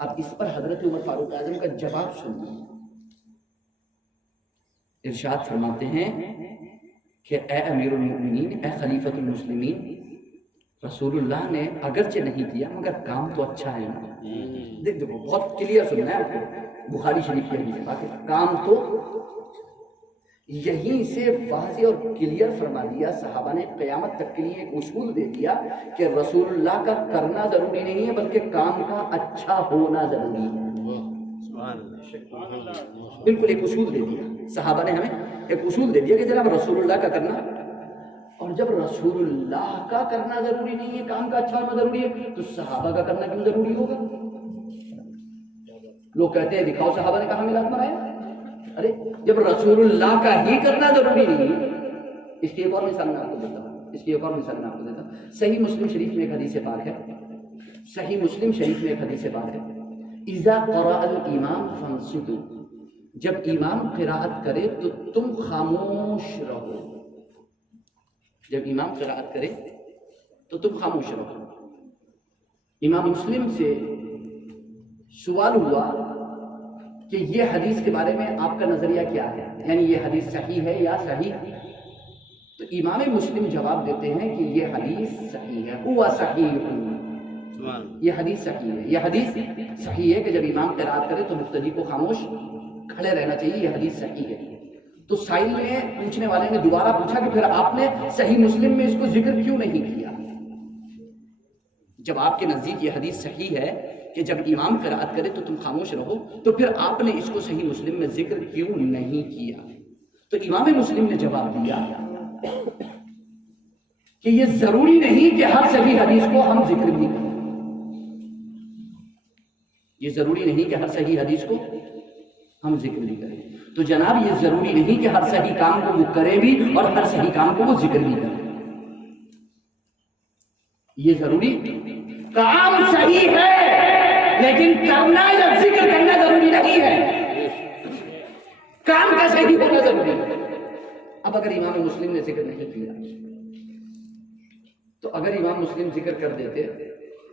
اب اس پر حضرت عمر فاروق اعظم کا جواب سنیے، ارشاد فرماتے ہیں کہ اے امیر المؤمنین، اے خلیفۃ المسلمین، رسول اللہ نے اگرچہ نہیں کیا مگر کام تو اچھا ہے نا۔ دیکھو بہت کلیئر سننا ہے آپ کو، بخاری شریف کی حدیث بات ہے، کام تو یہیں سے واضح اور کلیئر فرما دیا، صحابہ نے قیامت تک کے لیے ایک اصول دے دیا کہ رسول اللہ کا کرنا ضروری نہیں ہے بلکہ کام کا اچھا ہونا ضروری ہے۔ بالکل ایک اصول دے دیا صحابہ نے، ہمیں ایک اصول دے دیا کہ جناب رسول اللہ کا کرنا، اور جب رسول اللہ کا کرنا ضروری نہیں ہے، کام کا اچھا ہونا ضروری ہے، تو صحابہ کا کرنا کیوں ضروری ہوگا؟ لوگ کہتے ہیں دکھاؤ صحابہ نے کہاں میلاد منایا، ارے جب رسول اللہ کا ہی کرنا ضروری نہیں ہے۔ اس کی ایک اور مثال میں آپ کو دیتا ہوں، صحیح مسلم شریف میں ایک حدیث پاک ہے، صحیح مسلم شریف میں ایک حدیث پاک ہے، اذا قرأ الامام فانصتوا، جب امام قراءت کرے تو تم خاموش رہو، جب امام قراءت کرے تو تم خاموش رہو۔ امام مسلم سے سوال ہوا کہ یہ حدیث کے بارے میں آپ کا نظریہ کیا ہے، یعنی یہ حدیث صحیح ہے یا صحیح؟ تو امام مسلم جواب دیتے ہیں کہ یہ حدیث صحیح ہے، ہوا صحیح، یہ حدیث صحیح ہے، یہ حدیث صحیح ہے کہ جب امام قرات کرے تو مقتدی کو خاموش کھڑے رہنا چاہیے، یہ حدیث صحیح ہے۔ تو سائل نے, پوچھنے والے نے دوبارہ پوچھا کہ پھر آپ نے صحیح مسلم میں اس کو ذکر کیوں نہیں کیا؟ جب آپ کے نزدیک یہ حدیث صحیح ہے کہ جب امام قرأت کرے تو تم خاموش رہو, تو پھر آپ نے اس کو صحیح مسلم میں ذکر کیوں نہیں کیا؟ تو امام مسلم نے جواب دیا کہ یہ ضروری نہیں کہ ہر صحیح حدیث کو ہم ذکر بھی کریں. یہ ضروری نہیں کہ ہر صحیح حدیث کو ہم ذکر بھی کریں. تو جناب یہ ضروری نہیں کہ ہر صحیح کام کو وہ کرے بھی اور ہر صحیح کام کو وہ ذکر بھی کرے. یہ ضروری کام صحیح ہے لیکن کرنا یا ذکر کرنا ضروری نہیں ہے. کام کا صحیح ہونا ضروری ہے. اب اگر امام مسلم نے ذکر نہیں کیا تو اگر امام مسلم ذکر کر دیتے,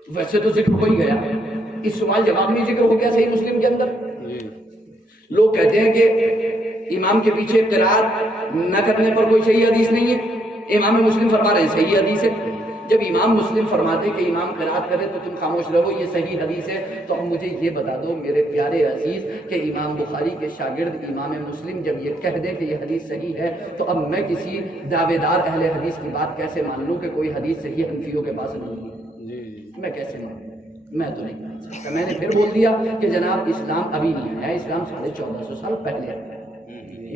ویسے تو ذکر ہو ہی گیا, اس سوال جواب میں ذکر ہو گیا صحیح مسلم کے اندر. لوگ کہتے ہیں کہ امام کے پیچھے قرات نہ کرنے پر کوئی صحیح حدیث نہیں ہے. امام مسلم فرما رہے ہیں صحیح حدیث ہے. جب امام مسلم فرماتے کہ امام قرات کرے تو تم خاموش رہو, یہ صحیح حدیث ہے, تو اب مجھے یہ بتا دو میرے پیارے عزیز کہ امام بخاری کے شاگرد امام مسلم جب یہ کہہ دیں کہ یہ حدیث صحیح ہے, تو اب میں کسی دعوے دار اہل حدیث کی بات کیسے مان لوں کہ کوئی حدیث صحیح حنفیوں کے پاس نہیں ہے؟ میں کیسے مانوں؟ میں تو نہیں مان سکتا. میں نے پھر بول دیا کہ جناب اسلام ابھی نہیں آیا, اسلام 1450 سال پہلے آیا.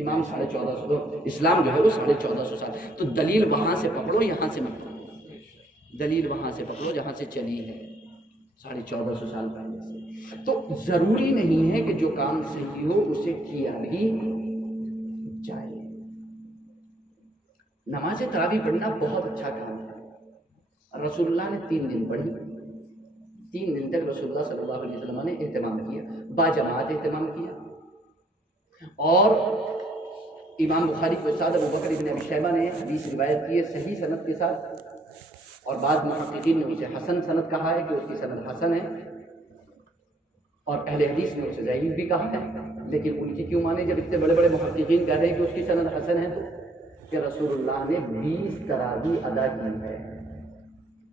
امام 1450, اسلام جو ہے وہ 1450 سال. تو دلیل وہاں سے پکڑو, یہاں سے مت. دلیل وہاں سے پکڑو جہاں سے چلی ہے 1450 سال پہلے سے. تو ضروری نہیں ہے کہ جو کام صحیح ہو اسے کیا بھی جائے. نماز تراویح پڑھنا بہت اچھا کام ہے. رسول اللہ نے 3 دن پڑھی, 3 دن تک رسول اللہ صلی اللہ علیہ وسلم نے اہتمام کیا, باجماعت اہتمام کیا. اور امام بخاری کے استاد ابو بکر ابن ابی شیبہ نے حدیث روایت کی ہے صحیح سند کے ساتھ, اور بعض محققین نے اسے حسن سند کہا ہے کہ اس کی سند حسن ہے, اور اہل حدیث نے اسے ضعیف بھی کہا ہے. لیکن ان کی کیوں مانے جب اتنے بڑے بڑے محققین کہہ رہے ہیں کہ اس کی سند حسن ہے؟ تو کہ رسول اللہ نے 20 تراویح ادا کی ہے,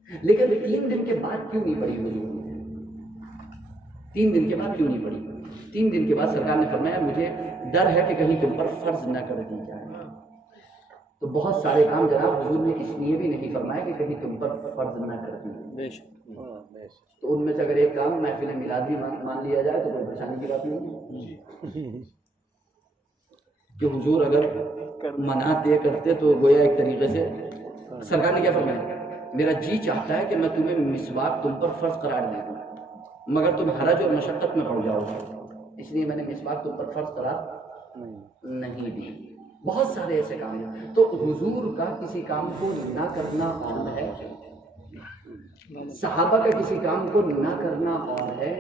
لیکن 3 دن کے بعد کیوں نہیں پڑھی حضور نے؟ 3 دن کے بعد کیوں نہیں پڑھی؟ 3 دن کے بعد سرکار نے فرمایا مجھے ڈر ہے کہ کہیں تم پر فرض نہ کر دی جائے. تو بہت سارے کام جناب حضور نے اس لیے بھی نہیں فرمایا کہ کہیں تم پر فرض نہ کر دی. تو ان میں سے اگر ایک کام محفل میلاد بھی مان لیا جائے تو کوئی پریشانی کی بات نہیں. کہ حضور اگر منع طے کرتے تو گویا ایک طریقے سے سرکار نے کیا فرمایا, میرا جی چاہتا ہے کہ میں تمہیں مسواک تم پر فرض قرار دے دوں, مگر تم حرج اور مشقت میں پڑ جاؤ گے, اس لیے میں نے مسواک تم پر فرض قرار نہیں دی. بہت سارے ایسے کام ہیں. تو حضور کا کسی کام کو نہ کرنا اور ہے, صحابہ کا کسی کام کو نہ کرنا اور ہے,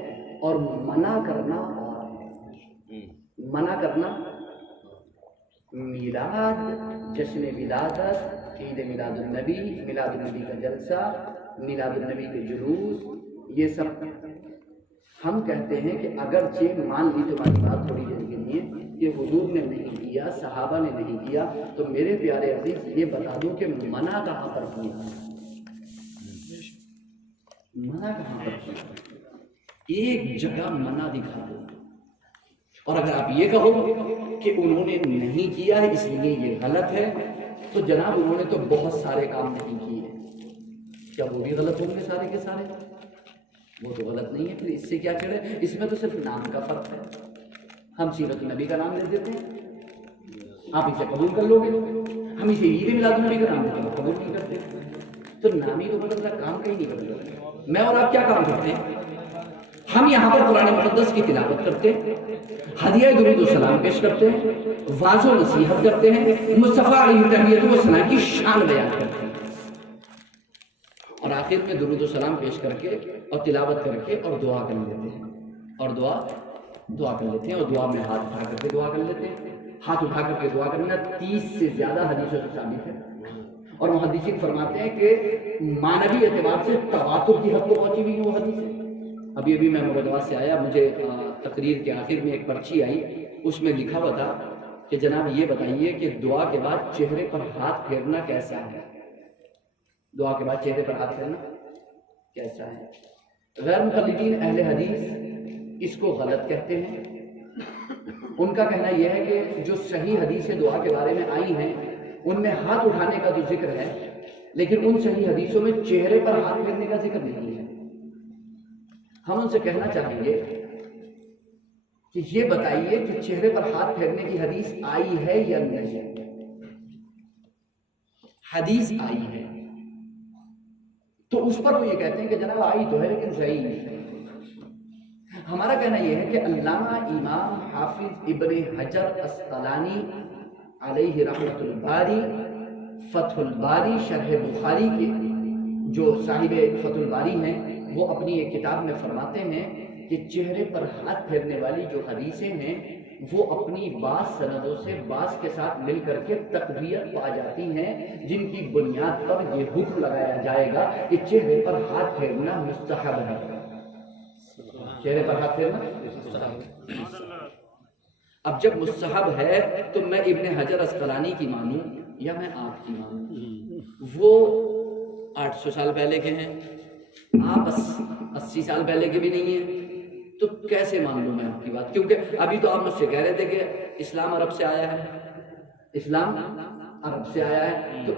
اور منع کرنا اور ہے. منع کرنا میلاد, جشن ولادت, عید میلاد النبی, میلاد النبی کا جلسہ, میلاد النبی کے جلوس, یہ سب ہم کہتے ہیں کہ اگرچہ مان لی تمہاری بات تھوڑی دیر کے لیے کہ حضور نے نہیں کیا, صحابہ نے نہیں کیا, تو میرے پیارے عزیز یہ بتا دو کہ منع کہاں پر کیا؟ منع کہاں پر کیا؟ ایک جگہ منع دکھا دو. اور اگر آپ یہ کہو کہ انہوں نے نہیں کیا ہے اس لیے یہ غلط ہے, تو جناب انہوں نے تو بہت سارے کام نہیں کیے, کیا وہ بھی غلط ہوں گے سارے کے سارے؟ وہ تو غلط نہیں ہے. پھر اس سے کیا چڑھے؟ اس میں تو صرف نام کا فرق ہے. ہم سیرت النبی کا نام لے دیتے ہیں, آپ اسے قبول کر لو گے. ہم اسے عید میلاد النبی کا نام دیتے ہیں, قبول نہیں کرتے. تو نام ہی تو بدلتا, کام کا ہی نہیں بدلتا. میں اور آپ کیا کام کرتے ہیں؟ ہم یہاں پر قرآن مقدس کی تلاوت کرتے ہیں, ہدیہ درود و سلام پیش کرتے ہیں, واعظ و نصیحت کرتے ہیں, مصطفیٰ علیہ تحیت و ثنا کی شان بیان کرتے ہیں, اور آخر میں درود و سلام پیش کر کے اور تلاوت کر کے اور دعا کر لیتے ہیں, اور دعا کر لیتے ہیں, اور دعا میں ہاتھ اٹھا کر کے دعا کر لیتے ہیں. ہاتھ اٹھا کر کے دعا کرنا 30 سے زیادہ حدیثوں سے ثابت ہے, اور محدثین فرماتے ہیں کہ مانوی اعتبار سے تواتر کی حد کو پہنچی ہوئی وہ حدیث ہے. ابھی میں مرادآباد سے آیا, مجھے تقریر کے آخر میں ایک پرچی آئی, اس میں لکھا ہوا تھا کہ جناب یہ بتائیے کہ دعا کے بعد چہرے پر ہاتھ پھیرنا کیسا ہے؟ دعا کے بعد چہرے پر ہاتھ پھیرنا کیسا ہے؟ غیر مقلدین اہل حدیث اس کو غلط کہتے ہیں, ان کا کہنا یہ ہے کہ جو صحیح حدیث دعا کے بارے میں آئی ہیں ان میں ہاتھ اٹھانے کا تو ذکر ہے، لیکن ان صحیح حدیثوں میں چہرے پر ہاتھ پھیرنے کا ذکر نہیں ہے۔ ہم ان سے کہنا چاہیں گے کہ یہ بتائیے کہ چہرے پر ہاتھ پھیرنے کی حدیث آئی ہے یا نہیں؟ حدیث آئی ہے تو اس پر وہ یہ کہتے ہیں کہ جناب آئی تو ہے لیکن ضعیف ہے۔ ہمارا کہنا یہ ہے کہ علامہ امام حافظ ابن حجر اسقلانی علیہ رحمۃ الباری فتح الباری شرح بخاری کے جو صاحب فتح الباری ہیں وہ اپنی ایک کتاب میں فرماتے ہیں کہ چہرے پر ہاتھ پھیرنے والی جو حدیثیں ہیں وہ اپنی بعض سندوں سے بعض کے ساتھ مل کر کے تقویت پا جاتی ہیں، جن کی بنیاد پر یہ حکم لگایا جائے گا کہ چہرے پر ہاتھ پھیرنا مستحب ہے۔ چہرے پر ہاتھ پھیرنا اب جب مستحب ہے تو میں ابن حجر اسقلانی کی مانوں یا میں آپ کی مانوں؟ وہ 800 سال پہلے کے ہیں، آپ 80 سال پہلے کے بھی نہیں ہیں، تو کیسے مان لوں میں آپ کی بات؟ کیونکہ ابھی تو آپ مجھ سے کہہ رہے تھے کہ اسلام عرب سے آیا ہے، اسلام عرب سے آیا ہے، تو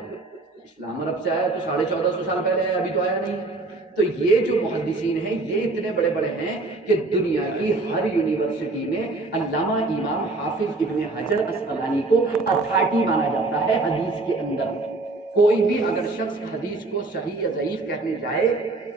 اسلام عرب سے آیا تو 1450 سال پہلے آیا، ابھی تو آیا نہیں ہے۔ تو یہ جو محدثین ہیں یہ اتنے بڑے بڑے ہیں کہ دنیا کی ہر یونیورسٹی میں علامہ امام حافظ ابن حجر اسقلانی کو اتھارٹی مانا جاتا ہے حدیث کے اندر۔ کوئی بھی اگر شخص حدیث کو صحیح یا ضعیف کہنے جائے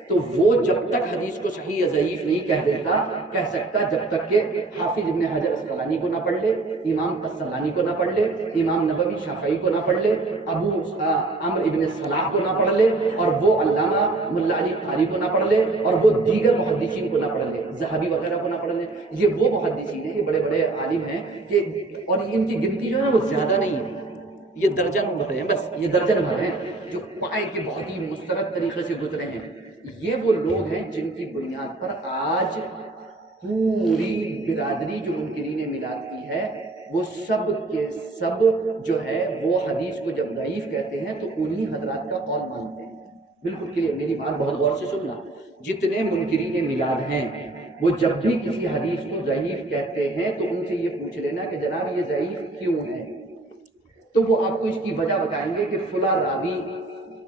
تو وہ جب تک حدیث کو صحیح یا ضعیف نہیں کہہ سکتا جب تک کہ حافظ ابن حجر اسقلانی کو نہ پڑھ لے، امام قسطلانی کو نہ پڑھ لے، امام نووی شافعی کو نہ پڑھ لے، ابو عمرو ابن صلاح کو نہ پڑھ لے، اور وہ علامہ ملا علی قاری کو نہ پڑھ لے، اور وہ دیگر محدثین کو نہ پڑھ لے، ذہبی وغیرہ کو نہ پڑھ لے۔ یہ وہ محدثین ہیں، یہ بڑے بڑے عالم ہیں کہ اور ان کی گنتی جو ہے وہ زیادہ نہیں ہے، یہ درجن بھر ہیں، بس یہ درجن بھر ہیں جو پائے کے بہت ہی مسترد طریقے سے گزرے ہیں۔ یہ وہ لوگ ہیں جن کی بنیاد پر آج پوری برادری جو منکرین میلاد کی ہے وہ سب کے سب جو ہے وہ حدیث کو جب ضعیف کہتے ہیں تو انہی حضرات کا قول مانتے ہیں۔ بالکل کلیئر، میری بات بہت غور سے سننا، جتنے منکرین میلاد ہیں وہ جب بھی کسی حدیث کو ضعیف کہتے ہیں تو ان سے یہ پوچھ لینا کہ جناب یہ ضعیف کیوں ہے، تو وہ آپ کو اس کی وجہ بتائیں گے کہ فلاں راوی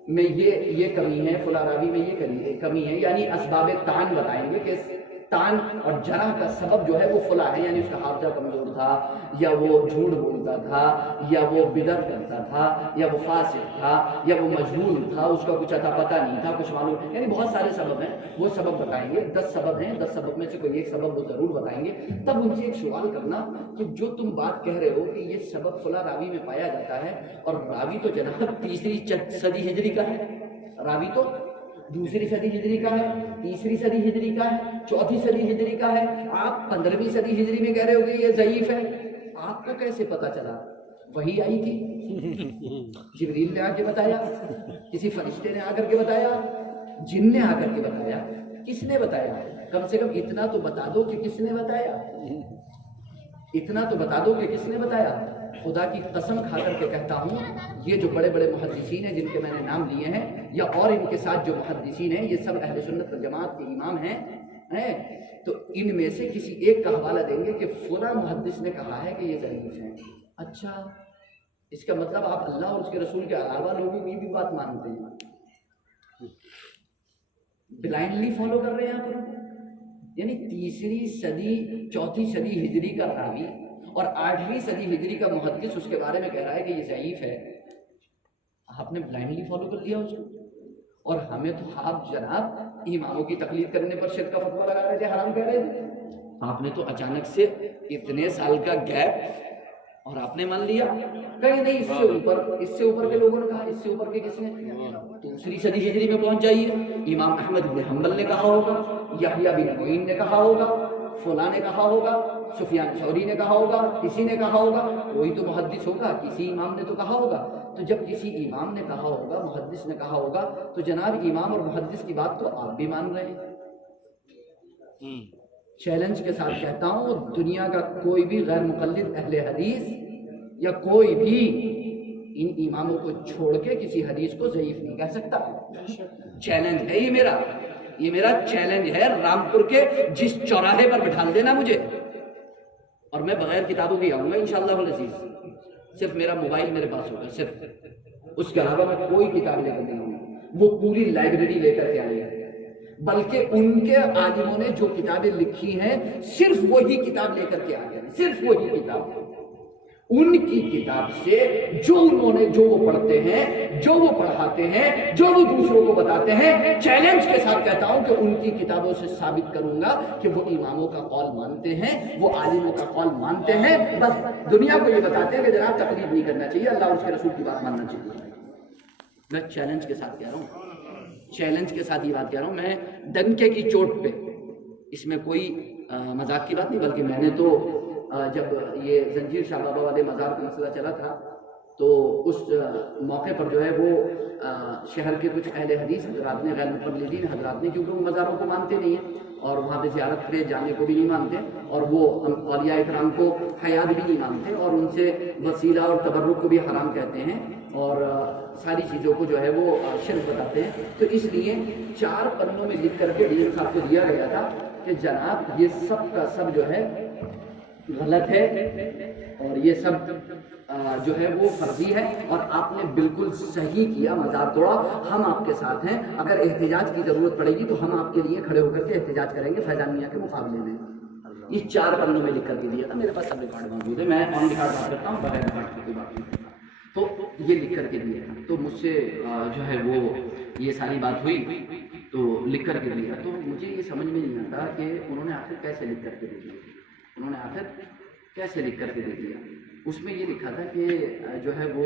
میں یہ کمی ہے، فلاں راوی میں یہ کمی ہے، یعنی اسباب طعن بتائیں گے کہ طعن اور جرح کا سبب جو ہے وہ فلاں ہے، یعنی اس کا حافظہ کمزور تھا، یا وہ جھوٹ بولتا تھا، یا وہ بدعت کرتا تھا، یا وہ فاسق تھا، یا وہ مجہول تھا، اس کا کچھ اتا پتہ نہیں تھا، کچھ معلوم، یعنی بہت سارے سبب ہیں، وہ سبب بتائیں گے۔ 10 سبب ہیں، 10 سبب میں سے کوئی ایک سبب وہ ضرور بتائیں گے۔ تب ان سے ایک سوال کرنا کہ جو تم بات کہہ رہے ہو کہ یہ سبب فلاں راوی میں پایا جاتا ہے، اور راوی تو جناب 3 صدی ہجری کا ہے، راوی تو 2 صدی ہجری کا ہے، 3 صدی ہجری کا ہے، 4 صدی ہجری کا ہے، آپ 15ویں صدی ہجری میں کہہ رہے ہو کہ یہ ضعیف ہے، آپ کو کیسے پتا چلا؟ وہی آئی تھی، جبریل نے آ کے بتایا، کسی فرشتے نے آ کر کے بتایا، جن نے آ کر کے بتایا، کس نے بتایا؟ کم سے کم اتنا تو بتا دو کہ کس نے بتایا، اتنا تو بتا دو کہ کس نے بتایا۔ خدا کی قسم کھا کر کے کہتا ہوں یہ جو بڑے بڑے محدثین ہیں جن کے میں نے نام لیے ہیں، یا اور ان کے ساتھ جو محدثین ہیں، یہ سب اہل سنت والجماعت کے امام ہیں، تو ان میں سے کسی ایک کا حوالہ دیں گے کہ فلاں محدث نے کہا ہے کہ یہ ضعیف ہے۔ اچھا، اس کا مطلب آپ اللہ اور اس کے رسول کے علاوہ لوگوں کی بھی بات مانتے ہیں، بلائنڈلی فالو کر رہے ہیں آپ، یعنی 3 صدی 4 صدی ہجری کا راوی اور 8ویں صدی ہجری کا محدث اس کے بارے میں کہہ رہا ہے کہ یہ ضعیف ہے، آپ نے بلائنڈلی فالو کر لیا اس کو، اور ہمیں تو آپ جناب اماموں کی تقلید کرنے پر شرک کا فتویٰ لگا رہے تھے، حرام کہہ رہے تھے، آپ نے تو اچانک سے اتنے سال کا گیپ اور آپ نے مان لیا۔ کہیں نہیں، اس سے اوپر کے لوگوں نے کہا، اس سے اوپر کے کس نے؟ 2 صدی ہجری میں پہنچ جائیے، امام احمد بن حنبل نے کہا ہوگا، یحییٰ بن معین نے کہا ہوگا، فلاں نے کہا ہوگا، سفیان ثوری نے کہا ہوگا، کسی نے کہا ہوگا، کوئی تو محدث ہوگا، کسی امام نے تو کہا ہوگا۔ تو جب کسی امام نے کہا ہوگا، محدث نے کہا ہوگا، تو جناب امام اور محدث کی بات تو آپ بھی مان رہے ہیں۔ چیلنج کے ساتھ کہتا ہوں، دنیا کا کوئی بھی غیر مقلد اہل حدیث یا کوئی بھی ان اماموں کو چھوڑ کے کسی حدیث کو ضعیف نہیں کہہ سکتا۔ چیلنج ہے یہ میرا چیلنج ہے، رامپور کے جس چوراہے پر بٹھا دینا مجھے، اور میں بغیر کتابوں کے آؤں گا انشاءاللہ العزیز، صرف میرا موبائل میرے پاس ہوگا، صرف اس کے علاوہ میں کوئی کتاب لے کر نہیں آؤں گا، وہ پوری لائبریری لے کر کے آئے گا، بلکہ ان کے عالموں نے جو کتابیں لکھی ہیں صرف وہی کتاب لے کر کے آ گئے، صرف وہی کتاب، ان کی کتاب سے جو انہوں نے، جو وہ پڑھتے ہیں، جو وہ پڑھاتے ہیں، جو وہ دوسروں کو بتاتے ہیں، چیلنج کے ساتھ کہتا ہوں کہ ان کی کتابوں سے ثابت کروں گا کہ وہ اماموں کا قول مانتے ہیں، وہ عالموں کا قول مانتے ہیں، بس دنیا کو یہ بتاتے ہیں کہ جناب تقلید نہیں کرنا چاہیے، اللہ اور اس کے رسول کی بات ماننا چاہیے۔ میں چیلنج کے ساتھ کہہ رہا ہوں، چیلنج کے ساتھ یہ بات کہہ رہا ہوں، میں ڈنکے کی چوٹ پہ، اس میں کوئی مذاق کی بات نہیں، بلکہ میں نے تو جب یہ زنجیر شاہ بابا والے مزار کا مسئلہ چلا تھا تو اس موقع پر جو ہے وہ شہر کے کچھ اہل حدیث حضرات نے، غیر مقلدین حضرات نے، کیونکہ وہ مزاروں کو مانتے نہیں ہیں اور وہاں پہ زیارت پہ جانے کو بھی نہیں مانتے، اور وہ اولیاء اکرام کو حیات بھی نہیں مانتے، اور ان سے وسیلہ اور تبرک کو بھی حرام کہتے ہیں، اور ساری چیزوں کو جو ہے وہ شرک بتاتے ہیں، تو اس لیے 4 پنوں میں لکھ کر کے ڈی ایم صاحب کو دیا گیا تھا کہ جناب یہ سب کا سب جو ہے غلط ہے، اور یہ سب جو ہے وہ فرضی ہے، اور آپ نے بالکل صحیح کیا، مزار توڑا، ہم آپ کے ساتھ ہیں، اگر احتجاج کی ضرورت پڑے گی تو ہم آپ کے لیے کھڑے ہو کر کے احتجاج کریں گے فیضان میاں کے مقابلے میں۔ یہ 4 پنوں میں لکھ کر کے دیا تھا، میرے پاس سب ریکارڈ موجود ہے، میں آن ریکارڈ بات کرتا ہوں، بغیر ریکارڈ کی کوئی بات نہیں، تو یہ لکھ کر کے دیا تھا، تو مجھ سے جو ہے وہ یہ ساری بات ہوئی تو لکھ کر کے دیا، تو مجھے یہ سمجھ میں نہیں آتا کہ انہوں نے آخر کیسے لکھ کر کے دے دیا، انہوں نے آخر کیسے لکھ کر کے دے دیا۔ اس میں یہ لکھا تھا کہ جو ہے وہ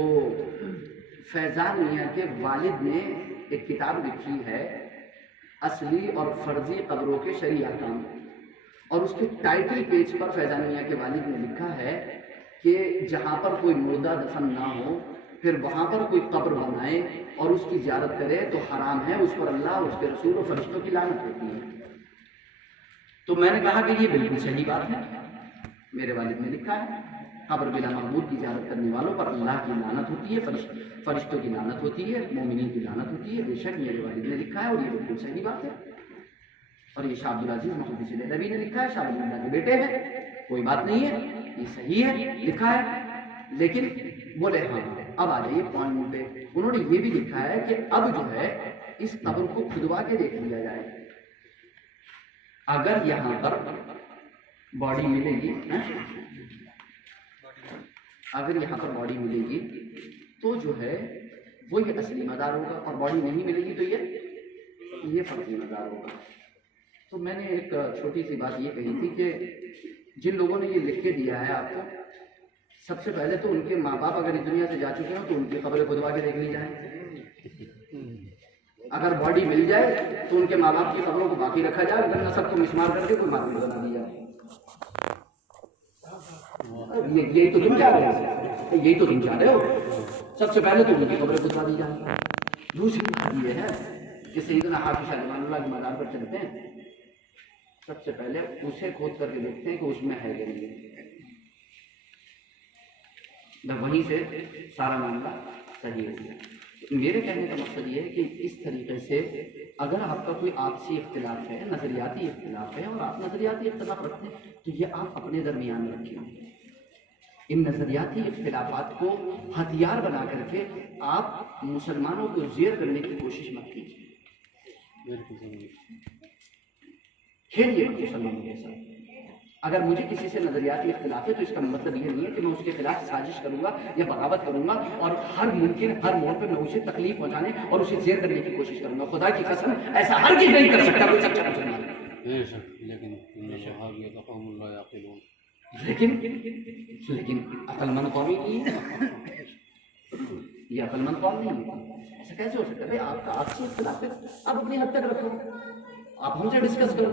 فیضان میاں کے والد نے ایک کتاب لکھی ہے اصلی اور فرضی قبروں کے شرعی احکام، اور اس کے ٹائٹل پیج پر فیضان میاں کے والد نے لکھا ہے کہ جہاں پر کوئی مردہ دفن نہ ہو پھر وہاں پر کوئی قبر بنائے اور اس کی زیارت کرے تو حرام ہے، اس پر اللہ اور اس کے رسول و فرشتوں کی لعنت ہوتی ہے۔ تو میں نے کہا کہ یہ بالکل صحیح بات ہے، میرے والد نے لکھا ہے قبر بلا معبود کی زیارت کرنے والوں پر اللہ کی لعنت ہوتی ہے، فرشتوں کی لعنت ہوتی ہے، مومنین کی لعنت ہوتی ہے، بے شک میرے والد نے لکھا ہے اور یہ بالکل صحیح بات ہے، اور یہ شاہ عبدالعزیز محدث دہلوی نے لکھا ہے، شاہ ولی اللہ کے بیٹے ہیں، کوئی بات نہیں ہے، یہ صحیح ہے، لکھا ہے۔ لیکن بولے ہاں اب آ جائیے پوائنٹ پہ، انہوں نے یہ بھی لکھا ہے کہ اب جو ہے اس قبر کو کھدوا کے دیکھ لیا جائے، اگر یہاں پر باڈی ملے گی، اگر یہاں پر باڈی ملے گی تو جو ہے وہ یہ اصلی مزار ہوگا، اور باڈی نہیں ملے گی تو یہ فرضی مزار ہوگا۔ تو میں نے ایک چھوٹی سی بات یہ کہی تھی کہ جن لوگوں نے یہ لکھ کے دیا ہے آپ کو، سب سے پہلے تو ان کے ماں باپ اگر اس دنیا سے جا چکے ہوں تو ان کی قبر کھدوا کے دیکھ لی جائے، اگر باڈی مل جائے تو ان کے ماں باپ کی قبروں کو باقی رکھا جائے، ورنہ سب کو مسمار کر کے کوئی مارکیٹ بنا دی جائے۔ یہی تو تم چاہ رہے ہو، یہی تو تم چاہ رہے ہو، سب سے پہلے تو ان کی قبریں کھدوا دی جائیں۔ دوسری بات یہ ہے کہ سیدنا حافظ شاہ رحمۃ اللہ کے مزار پر چلتے ہیں، سب سے پہلے اسے کھود کر کے دیکھتے ہیں کہ اس میں ہے کہ نہیں، وہیں سے سارا معاملہ صحیح ہو گیا۔ میرے کہنے کا مقصد یہ ہے کہ اس طریقے سے اگر آپ کا کوئی آپسی اختلاف ہے، نظریاتی اختلاف ہے، اور آپ نظریاتی اختلاف رکھتے ہیں تو یہ آپ اپنے درمیان میں رکھیں، ان نظریاتی اختلافات کو ہتھیار بنا کر کے آپ مسلمانوں کو زیر کرنے کی کوشش مت کیجیے، کھیلیے مسلمانوں کے ساتھ۔ اگر مجھے کسی سے نظریاتی اختلاف ہے تو اس کا مطلب یہ نہیں ہے کہ میں اس کے خلاف سازش کروں گا یا بغاوت کروں گا، اور ہر ممکن ہر موڑ پہ میں اسے تکلیف پہنچانے اور اسے زیر کرنے کی کوشش کروں گا۔ خدا کی قسم ایسا ہر چیز نہیں کر سکتا کوئی سچا مسلمان، لیکن عقل مند قوم ہی نہیں ہے، یہ عقل مند قوم نہیں ہے، ایسا کیسے ہو سکتا ہے؟ آپ کا آپسی اختلاف ہے، آپ اپنی حد تک رکھو، آپ ہم سے ڈسکس کرو،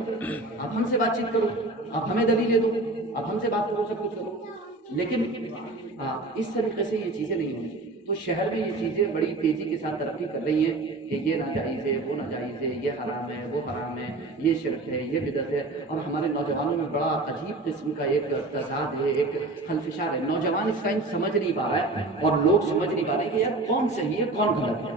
آپ ہم سے بات چیت کرو، آپ ہمیں دلیلیں دو، آپ ہم سے بات کرو، سب کچھ کرو، لیکن اس طریقے سے یہ چیزیں نہیں ہونی چاہیے۔ تو شہر میں یہ چیزیں بڑی تیزی کے ساتھ ترقی کر رہی ہیں کہ یہ ناجائز ہے، وہ ناجائز ہے، یہ حرام ہے، وہ حرام ہے، یہ شرک ہے، یہ بدعت ہے، اور ہمارے نوجوانوں میں بڑا عجیب قسم کا ایک تضاد ہے، ایک خلفشار ہے۔ نوجوان اس ٹائم سمجھ نہیں پا رہا ہے، اور لوگ سمجھ نہیں پا رہے کہ یار کون صحیح ہے کون غلط ہے،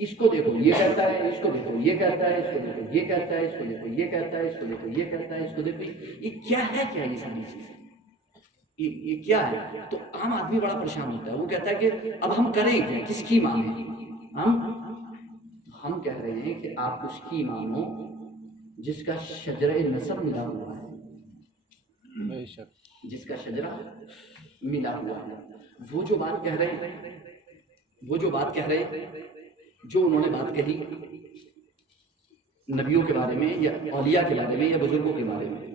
اس کو دیکھو یہ کہتا ہے، اس کو دیکھو یہ کہتا ہے، اس کو دیکھو یہ کہتا ہے، اس کو دیکھو یہ کہتا ہے، اس کو دیکھو یہ کہتا ہے، اس کو دیکھو یہ کیا ہے، کیا یہ ساری چیزیں یہ کیا ہے؟ تو عام آدمی بڑا پریشان ہوتا ہے، وہ کہتا ہے کہ اب ہم کریں کیا، کس کی مانیں؟ ہم کہہ رہے ہیں کہ آپ اس کی مانو جس کا شجرہ نسب ملا ہوا ہے، جس کا شجرہ ملا ہوا ہے۔ وہ جو بات کہہ رہے جو انہوں نے بات کہی نبیوں کے بارے میں یا اولیاء کے بارے میں یا بزرگوں کے بارے میں،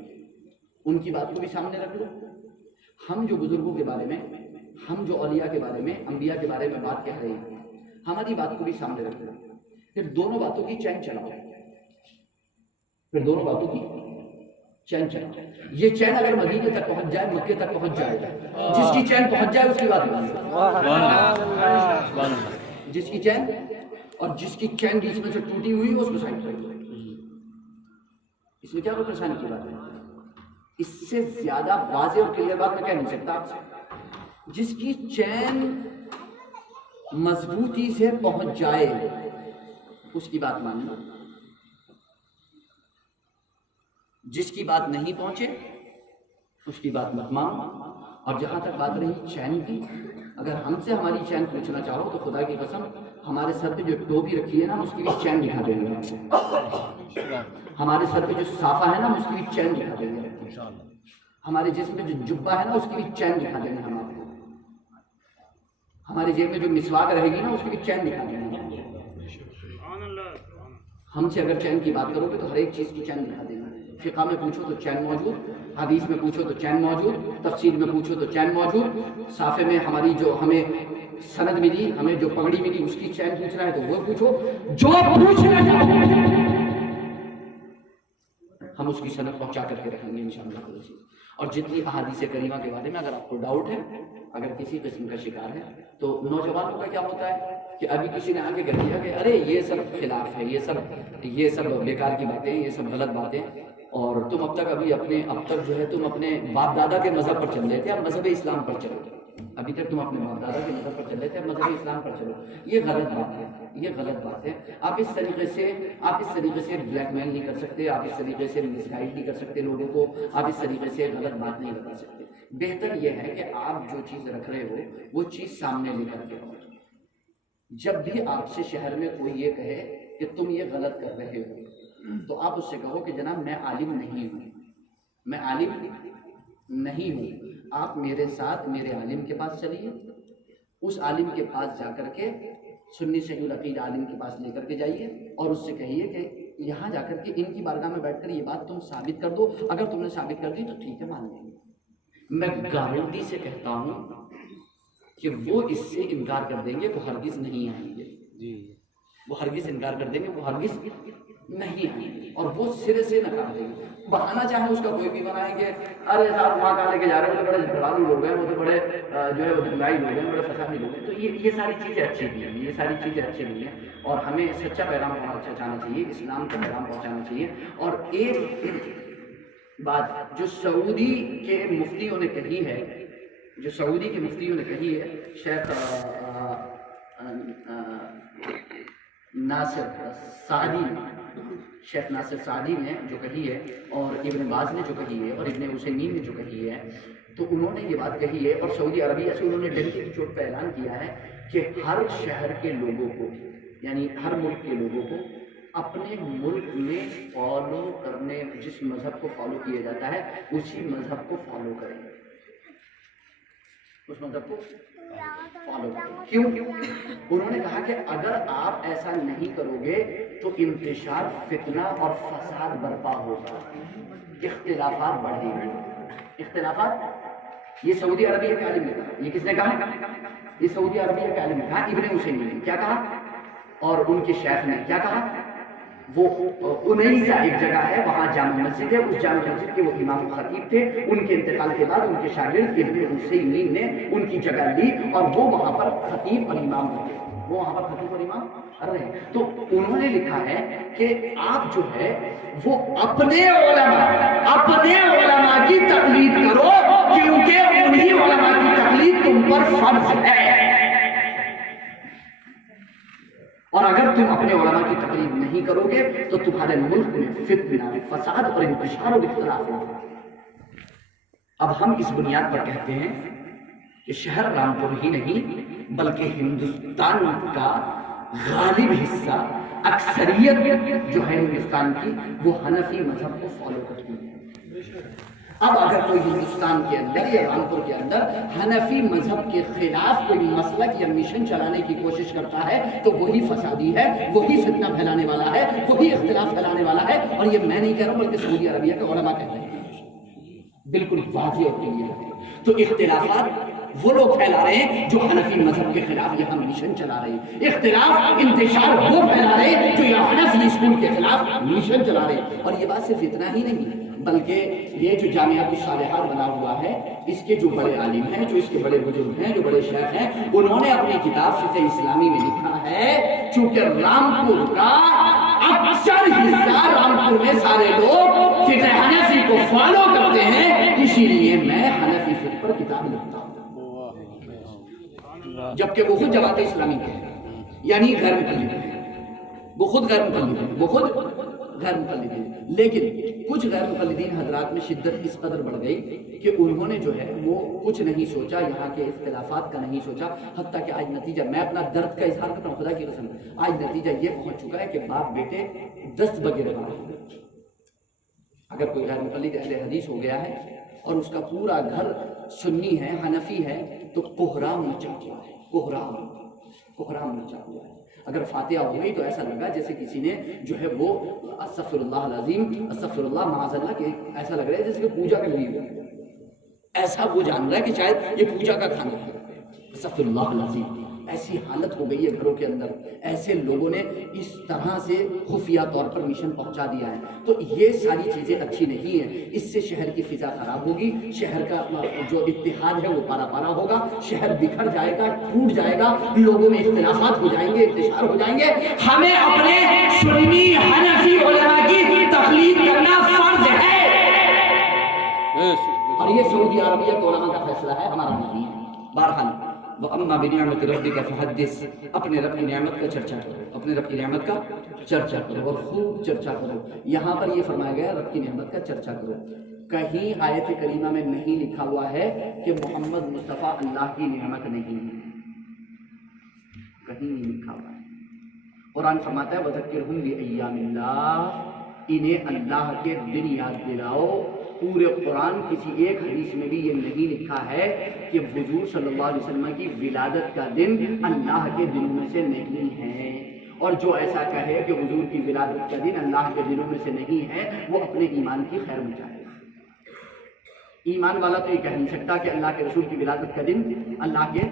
ان کی بات کو بھی سامنے رکھ لو۔ ہم جو بزرگوں کے بارے میں، ہم جو اولیاء کے بارے میں، انبیاء کے بارے میں بات کہہ رہے ہیں، ہماری بات کو بھی سامنے رکھ لو۔ پھر دونوں باتوں کی چین چلاؤ، یہ چین اگر مدینے تک پہنچ جائے، مکے تک پہنچ جائے، جس کی چین پہنچ جائے اس کی بات نہیں، جس کی چین، اور جس کی چین بیچ میں سے ٹوٹی ہوئی اس کو سائڈ کر دو۔ اس میں کیا کوئی پریشانی کی بات ہے؟ اس سے زیادہ واضح اور کلیئر بات میں کہہ نہیں سکتا آپ سے۔ جس کی چین مضبوطی سے پہنچ جائے اس کی بات ماننا، جس کی بات نہیں پہنچے اس کی بات مت مانو۔ اور جہاں تک بات رہی چین کی، اگر ہم سے ہماری چین پوچھنا چاہو تو خدا کی قسم ہمارے سر پہ جو ٹوپی رکھی ہے نا اس کی بھی چین دکھا دیں گے، ہمارے سر پہ جو صافہ ہے نا اس کی بھی چین دکھا دیں گے، ہمارے جسم پہ جو جبہ ہے نا اس کی بھی چین دکھا دیں گے ہم آپ کو، ہمارے جیب میں جو مسواک رہے گی نا اس کی بھی چین دکھا دیں گے۔ ہم سے اگر چین کی بات کرو گے تو ہر ایک چیز کی چین دکھا دیں گے۔ فقہ میں پوچھو تو چین موجود، حدیث میں پوچھو تو چین موجود، تفسیر میں پوچھو تو چین موجود، صافے میں ہماری جو ہمیں سند ملی، ہمیں جو پگڑی ملی اس کی چین پوچھنا ہے تو وہ پوچھو، جو پوچھنا چاہو ہم اس کی سند پہنچا کر کے رکھیں گے انشاءاللہ۔ اور جتنی احادیث کریمہ کے بارے میں اگر آپ کو ڈاؤٹ ہے، اگر کسی قسم کا شکار ہے، تو نوجوانوں کا کیا ہوتا ہے کہ ابھی کسی نے آگے کہہ دیا کہ ارے یہ سب خلاف ہے، یہ سب بیکار کی باتیں، یہ سب غلط باتیں، اور تم اب تک جو ہے تم اپنے باپ دادا کے مذہب پر چل رہے تھے، اب مذہب اسلام پر چلو، ابھی تک تم اپنے باپ دادا کے مذہب پر چل رہے تھے، اب مذہب اسلام پر چلو۔ یہ غلط بات ہے، یہ غلط بات ہے۔ آپ اس طریقے سے بلیک میل نہیں کر سکتے، آپ اس طریقے سے مس گائیڈ نہیں کر سکتے لوگوں کو، آپ اس طریقے سے غلط بات نہیں بتا سکتے۔ بہتر یہ ہے کہ آپ جو چیز رکھ رہے ہو وہ چیز سامنے لے کر کے آؤ۔ جب بھی آپ سے شہر میں کوئی یہ کہے کہ تم یہ غلط کر رہے ہو تو آپ اس سے کہو کہ جناب میں عالم نہیں ہوں، میں عالم نہیں ہوں، آپ میرے ساتھ میرے عالم کے پاس چلیے، اس عالم کے پاس جا کر کے سنی صحیح العقیدہ عالم کے پاس لے کر کے جائیے اور اس سے کہیے کہ یہاں جا کر کے ان کی بارگاہ میں بیٹھ کر یہ بات تم ثابت کر دو، اگر تم نے ثابت کر دی تو ٹھیک ہے مان لیں گے۔ میں گارنٹی سے کہتا ہوں کہ وہ اس سے انکار کر دیں گے، وہ ہرگز نہیں آئیں گے، وہ ہرگز انکار کر دیں گے، وہ ہرگز نہیں آئیں گے، اور وہ سرے سے نکال دیں گے۔ بہانا چاہے اس کا کوئی بھی بنائیں گے، ارے صاحب وہاں کہاں لے کے جا رہے ہیں، وہ تو بڑے جھگڑالو لوگ ہیں، وہ تو بڑے جو ہے وہ دنگائی لوگ ہیں، بڑے فسادی لوگ ہیں۔ تو یہ ساری چیزیں اچھی نہیں ہیں، یہ ساری چیزیں اچھی نہیں ہیں، اور ہمیں سچا پیغام پہنچانا چاہیے، اسلام کا پیغام پہنچانا چاہیے۔ اور ایک بات جو سعودی کے مفتیوں نے کہی ہے، جو سعودی کے مفتیوں نے کہی ہے، شیخ ناصر سعدی نے جو کہی ہے، اور ابن باز نے جو کہی ہے، اور ابن عثیمین نے جو کہی ہے، تو انہوں نے یہ بات کہی ہے، اور سعودی عربیہ سے انہوں نے ڈنڈے کی چوٹ پہ اعلان کیا ہے کہ ہر شہر کے لوگوں کو، یعنی ہر ملک کے لوگوں کو اپنے ملک میں فالو کرنے، جس مذہب کو فالو کیا جاتا ہے اسی مذہب کو فالو کریں، اس مذہب کو فالو کریں۔ کیوں؟ انہوں نے کہا کہ اگر آپ ایسا نہیں کرو گے تو انتشار، فتنہ اور فساد برپا ہوگا، اختلافات بڑھیں گے، اختلافات۔ یہ سعودی عربیہ کے عالم نے کہا، یہ کس نے کہا؟ یہ سعودی عربیہ کے عالم نے کہا، ابن عثیمین نے کیا کہا، اور ان کے شیخ نے کیا کہا؟ وہ انیسا ایک جگہ ہے، وہاں جامع مسجد ہے، اس جامع مسجد کے وہ امام خطیب تھے، ان کے انتقال کے بعد ان کے شاگرد ابن عثیمین نے ان کی جگہ لی اور وہ وہاں پر خطیب اور امام رہے، وہ وہاں پر خطیب اور امام رہے۔ تو انہوں نے لکھا ہے کہ آپ جو ہے وہ اپنے علماء کی تقلید کرو، کیونکہ انہی علماء کی تقلید تم پر فرض ہے، اور اگر تم اپنے علماء کی تقلید نہیں کرو گے تو تمہارے ملک میں فتنہ، فساد اور انتشار اور اختلاف ہوگا۔ اب ہم اس بنیاد پر کہتے ہیں کہ شہر رامپور ہی نہیں بلکہ ہندوستان کا غالب حصہ، اکثریت جو ہے ہندوستان کی، وہ حنفی مذہب کو فالو کرتی ہے۔ اب اگر کوئی ہندوستان کے اندر یا رامپور کے اندر حنفی مذہب کے خلاف کوئی مسلک یا مشن چلانے کی کوشش کرتا ہے تو وہی فسادی ہے، وہی فتنہ پھیلانے والا ہے، وہی اختلاف پھیلانے والا ہے۔ اور یہ میں نہیں کہہ رہا ہوں بلکہ سعودی عربیہ کے علماء کہہ رہے ہیں، بالکل واضح اور کلیئر ہے۔ تو اختلافات وہ لوگ پھیلا رہے ہیں جو حنفی مذہب کے خلاف یہاں مشن چلا رہے ہیں، اختلاف انتشار وہ پھیلا رہے ہیں جو یہاں حنفی اسکول کے خلاف مشن چلا رہے ہیں۔ اور یہ بات صرف اتنا ہی نہیں بلکہ یہ جو جامعہ الصالحات بنا ہوا ہے، اس کے جو بڑے عالم ہیں، جو اس کے بڑے بزرگ ہیں، جو بڑے شیخ ہیں، انہوں نے اپنی کتاب فقہ اسلامی میں لکھا ہے چونکہ رامپور کا اکثر حصہ، رامپور میں سارے لوگ فقہ حنفی کو فالو کرتے ہیں، اسی لیے میں حنفی فقہ پر کتاب لکھتا ہوں، جبکہ وہ خود جماعت اسلامی کے ہیں، یعنی غیر مقلد ہیں، وہ خود غیر مقلد ہیں، وہ خود غیر مقلد ہیں۔ لیکن کچھ غیر مقلدین حضرات میں شدت اس قدر بڑھ گئی کہ انہوں نے جو ہے وہ کچھ نہیں سوچا، یہاں کے اختلافات کا نہیں سوچا، حتیٰ کہ آج نتیجہ، میں اپنا درد کا اظہار کرتا ہوں خدا کی قسم، آج نتیجہ یہ پہنچ چکا ہے کہ باپ بیٹے دست بغیر بار، اگر کوئی غیر مقلد اہل حدیث ہو گیا ہے اور اس کا پورا گھر سنی ہے، حنفی ہے، تو کوہرام مچا ہوا ہے، کوہرام مچا ہوا ہے۔ اگر فاتحہ ہو گئی تو ایسا لگا جیسے کسی نے جو ہے وہ استغفر اللہ العظیم، استغفر اللہ معاذ اللہ، کہ ایسا لگ رہا ہے جیسے کہ پوجا کر لی ہو، ایسا وہ جان رہا ہے کہ شاید یہ پوجا کا کھانا ہے، استغفر اللہ العظیم۔ ایسی حالت ہو گئی ہے گھروں کے اندر، ایسے لوگوں نے اس طرح سے خفیہ طور پر مشن پہنچا دیا ہے۔ تو یہ ساری چیزیں اچھی نہیں ہیں، اس سے شہر کی فضا خراب ہوگی، شہر کا جو اتحاد ہے وہ پارا پارا ہوگا، شہر بکھر جائے گا، ٹوٹ جائے گا، لوگوں میں اختلافات ہو جائیں گے، انتشار ہو جائیں گے۔ ہمیں اپنے سنی حنفی علماء کی تقلید کرنا فرض ہے، اور یہ سعودی عربیہ کے علماء کا فیصلہ ہے، ہمارا نہیں ہے۔ بہرحال وَأَمَّا بِنِعْمَةِ رَبِّكَ فَحَدِّثْ، اپنے رب کی نعمت کا چرچا کرو، اپنے رب کی نعمت کا چرچا کرو اور خوب چرچا کرو۔ یہاں پر یہ فرمایا گیا رب کی نعمت کا چرچا کرو، کہیں آیت کریمہ میں نہیں لکھا ہوا ہے کہ محمد مصطفیٰ اللہ کی نعمت نہیں ہے، کہیں نہیں لکھا ہوا ہے۔ قرآن فرماتا ہے وَذَكِّرْهُمْ بِأَيَّامِ اللَّهِ، انہیں اللہ کے دن یاد دلاؤ۔ پورے قرآن کسی ایک حدیث میں بھی یہ نہیں لکھا ہے کہ حضور صلی اللہ علیہ وسلم کی ولادت کا دن اللہ کے دنوں میں سے نہیں ہے، اور جو ایسا کہے کہ حضور کی ولادت کا دن اللہ کے دنوں میں سے نہیں ہے وہ اپنے ایمان کی خیر مچائے گا۔ ایمان والا تو یہ کہہ نہیں سکتا کہ اللہ کے رسول کی ولادت کا دن اللہ کے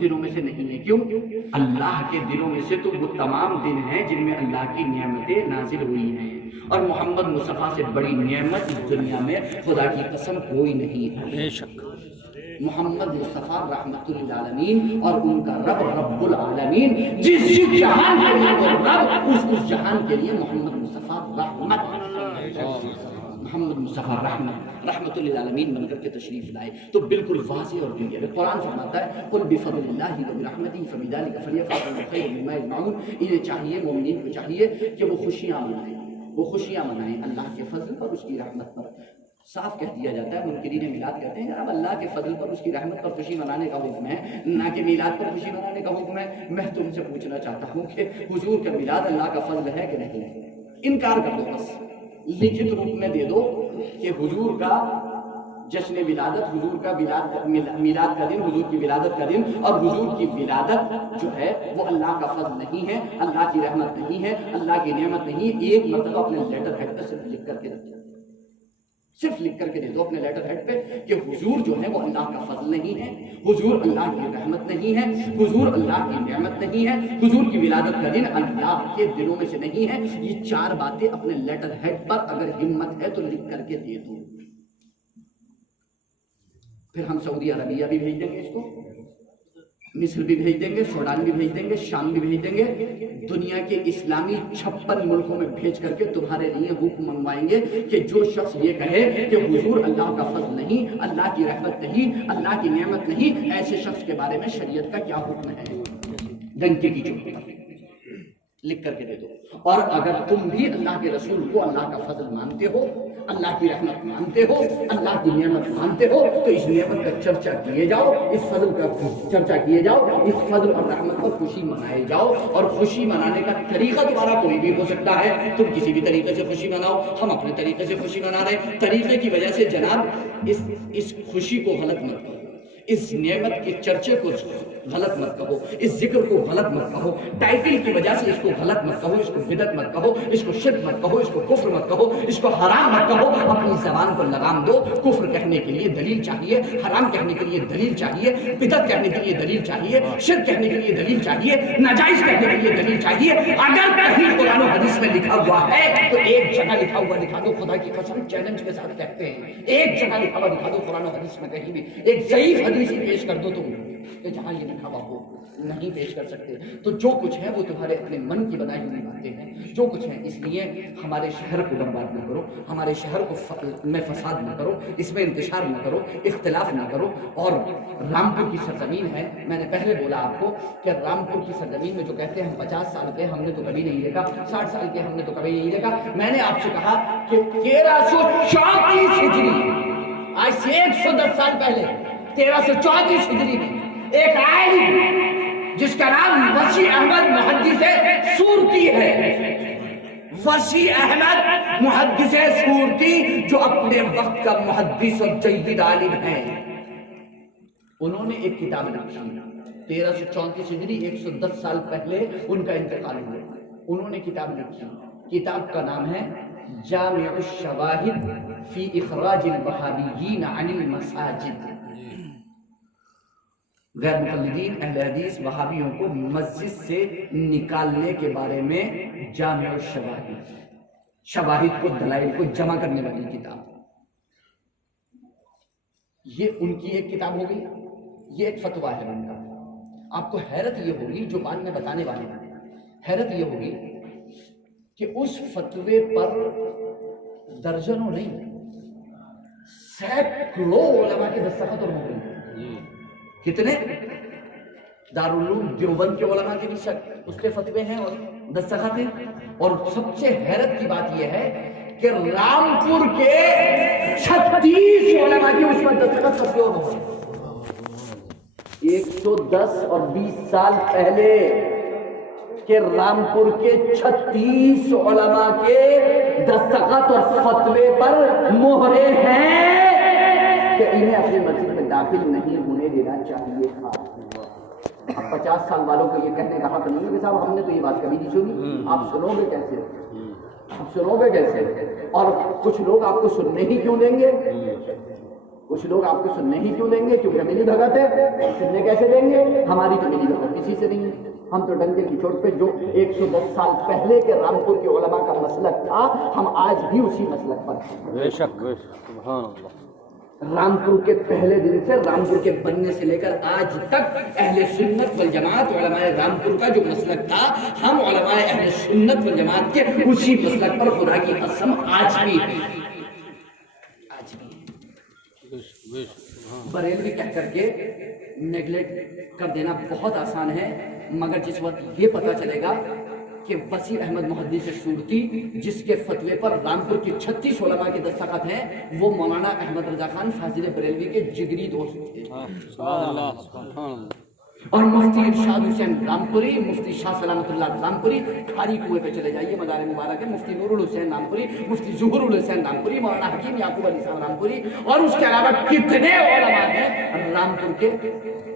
دنوں میں سے نہیں ہے۔ کیوں؟ اللہ کے دنوں میں سے تو وہ تمام دن ہیں جن میں اللہ کی نعمتیں نازل ہوئی ہیں، اور محمد مصطفیٰ سے بڑی نعمت اس دنیا میں خدا کی قسم کوئی نہیں ہے۔ بے شک محمد مصطفیٰ رحمت للعالمین، اور ان کا رب رب العالمین، جس جہان کے لیے وہ رب، اس جہان کے لیے محمد مصطفیٰ رحمت، محمد مصطفیٰ رحمت للعالمین بن کر کے تشریف لائے۔ تو بالکل واضح اور کلیئر ہے۔ قرآن فرماتا ہے قل بفضل اللہ وبرحمتہ فبذلک فلیفرحوا خیر مما یجمعون، انہیں چاہیے، مومنین کو چاہیے کہ وہ خوشیاں منائیں، وہ خوشیاں منائیں اللہ کے فضل پر، اس کی رحمت پر۔ صاف کہہ دیا جاتا ہے، منکرین میلاد کہتے ہیں اب اللہ کے فضل پر، اس کی رحمت پر خوشی منانے کا حکم ہے، نہ کہ میلاد پر خوشی منانے کا حکم ہے۔ میں تم سے پوچھنا چاہتا ہوں کہ حضور کا میلاد اللہ کا فضل ہے کہ نہیں ہے؟ انکار کر دو، بس لکھت روپ میں دے دو کہ حضور کا جشن ولادت، حضور کا میلاد کا دن، حضور کی ولادت کا دن، اور حضور کی ولادت جو ہے وہ اللہ کا فضل نہیں ہے، اللہ کی رحمت نہیں ہے، اللہ کی نعمت نہیں ہے۔ ایک مرتبہ اپنے لیٹر ہیڈ پہ صرف لکھ کر کے رکھ دو، صرف لکھ کر کے دے دو اپنے لیٹر ہیڈ پہ کہ حضور جو ہے وہ اللہ کا فضل نہیں ہے، حضور اللہ کی رحمت نہیں ہے، حضور اللہ کی نعمت نہیں ہے، حضور کی ولادت کا دن اللہ کے دنوں میں سے نہیں ہے۔ یہ چار باتیں اپنے لیٹر ہیڈ پر اگر ہمت ہے تو لکھ کر کے دے دو، پھر ہم سعودی عربیہ بھی بھیج دیں گے، اس کو مصر بھی بھیج دیں گے، سوڈان بھی بھیج دیں گے، شام بھی بھیج دیں گے، دنیا کے اسلامی 56 ملکوں میں بھیج کر کے تمہارے لیے حکم منگوائیں گے کہ جو شخص یہ کہے کہ حضور اللہ کا فضل نہیں، اللہ کی رحمت نہیں، اللہ کی نعمت نہیں، ایسے شخص کے بارے میں شریعت کا کیا حکم ہے، ڈنکے کی چوٹ پر۔ لکھ کر کے دے دو. اور اگر تم بھی اللہ کے رسول کو اللہ کا فضل مانتے ہو، اللہ کی رحمت مانتے ہو، اللہ کی نعمت مانتے ہو، تو اس نعمت کا چرچا کیے جاؤ، اس فضل کا چرچا کیے جاؤ، اس فضل اور رحمت پر خوشی منائے جاؤ. اور خوشی منانے کا طریقہ تمہارا کوئی بھی ہو سکتا ہے، تم کسی بھی طریقے سے خوشی مناؤ. ہم اپنے طریقے سے خوشی منا رہے ہیں. طریقے کی وجہ سے جناب اس خوشی کو غلط مت کرو، اس نعمت کے چرچے کو غلط مت کہو، اس ذکر کو غلط مت کہو. ٹائٹل کی وجہ سے اس کو غلط مت کہو، اس کو بدعت مت کہو، اس کو شرک مت کہو، اس کو کفر مت کہو، اس کو حرام مت کہو. اپنی زبان کو لگام دو. کفر کہنے کے لیے دلیل چاہیے، حرام کہنے کے لیے دلیل چاہیے، بدعت کہنے کے لیے دلیل چاہیے، شرک کہنے کے لیے دلیل چاہیے، ناجائز کہنے کے لیے دلیل چاہیے. اگر کہیں قرآن و حدیث میں لکھا ہوا ہے تو ایک جگہ لکھا ہوا دکھا دو. خدا کی قسم چیلنج کے ساتھ کہتے ہیں، ایک جگہ لکھا ہوا دکھا دو قرآن و حدیث میں کہیں بھی. ایک ضعیف حدیث ہی پیش کر دو تم کہ جہاں یہ لکھا ہوا ہو. نہیں پیش کر سکتے. تو جو کچھ ہے وہ تمہارے اپنے من کی بنائی ہوئی باتیں ہیں جو کچھ ہیں. اس لیے ہمارے شہر کو برباد نہ کرو، ہمارے شہر کو میں فساد نہ کرو، اس میں انتشار نہ کرو، اختلاف نہ کرو. اور رامپور کی سرزمین ہے، میں نے پہلے بولا آپ کو کہ رامپور کی سرزمین میں جو کہتے ہیں ہم 50 سال کے ہم نے تو کبھی نہیں دیکھا، 60 سال کے ہم نے تو کبھی نہیں دیکھا. میں نے آپ سے کہا کہ 1334 ہجری، آج سے 110 سال پہلے 1334 ہجری میں ایک عالم جس کا نام وسیع احمد محدث سورتی ہے، وسیع احمد محدث سورتی، جو اپنے وقت کا محدث اور جید عالم ہیں، انہوں نے ایک کتاب لکھی 1334 ہجری، 110 سال پہلے ان کا انتقال ہوا. انہوں نے کتاب لکھی، کتاب کا نام ہے جامع الشواہد فی اخراج الوہابیین عن المساجد. غیر مقلدین اہل حدیث وہابیوں کو مسجد سے نکالنے کے بارے میں جامع الشواہد، شواہد کو دلائل کو جمع کرنے والی کتاب. یہ ان کی ایک کتاب ہو گئی، یہ ایک فتویٰ ہے ان کا. آپ کو حیرت یہ ہوگی، جو بات میں بتانے والے ہیں، حیرت یہ ہوگی کہ اس فتوے پر درجنوں نہیں سینکڑوں علماء کے دستخط اور مہر ہیں. کتنے؟ دارالعلوم دیوبند کے علماء کے بھی اس کے فتوے ہیں اور دستخط ہیں. اور سب سے حیرت کی بات یہ ہے کہ رامپور کے 36 علماء کی اس پر دستخط فتوے اور مہر. 110 اور 20 سال پہلے کہ رامپور کے 36 علماء کے دستخط اور فتوے پر مہرے ہیں کہ انہیں اپنی مسجد میں داخل نہیں ہونے دینا چاہیے تھا. اب 50 سال والوں کو یہ کہنے کا حق نہیں ہے کہ صاحب ہم نے تو یہ بات کبھی نہیں سنی. آپ سنو گے کیسے؟ آپ سنو گے کیسے؟ اور کچھ لوگ آپ کو سننے ہی کیوں دیں گے؟ کچھ لوگ آپ کو سننے ہی کیوں دیں گے؟ کیونکہ ملی بھگت ہے. سننے کیسے دیں گے؟ ہماری تو ملی بھگت کسی سے نہیں ہے. ہم تو ڈنکے کی چوٹ پہ جو 110 سال پہلے کے رامپور کے علماء کا مسلک تھا، ہم آج بھی اسی مسلک پر ہیں. بے شک سبحان اللہ. رامپور کے پہلے دن سے، رامپور کے بننے سے لے کر آج تک اہل سنت والجماعت علماء رامپور کا جو مسلک تھا، ہم علماء اہل سنت والجماعت کے اسی مسلک پر خدا کی قسم آج بھی ہیں. بریلوی کہہ کر کے نیگلیکٹ کر دینا بہت آسان ہے، مگر جس وقت یہ پتہ چلے گا کہ وسیع احمد محدث سورتی جس کے فتوے پر رامپور کی 36 علماء کے دستخط ہیں، وہ مولانا احمد رضا خان فاضل بریلوی کے جگری دوست تھے. سبحان اللہ سبحان اللہ. اور مفتی ارشاد حسین رامپوری، مفتی شاہ سلامت اللہ رامپوری، کھاری کنویں پہ چلے جائیے مزار مبارک ہے، مفتی نور الحسین رامپوری، مفتی ظہور الحسین رامپوری، مولانا حکیم یعقوب علی صاحب رامپوری، اور اس کے علاوہ کتنے علماء ہیں رامپور کے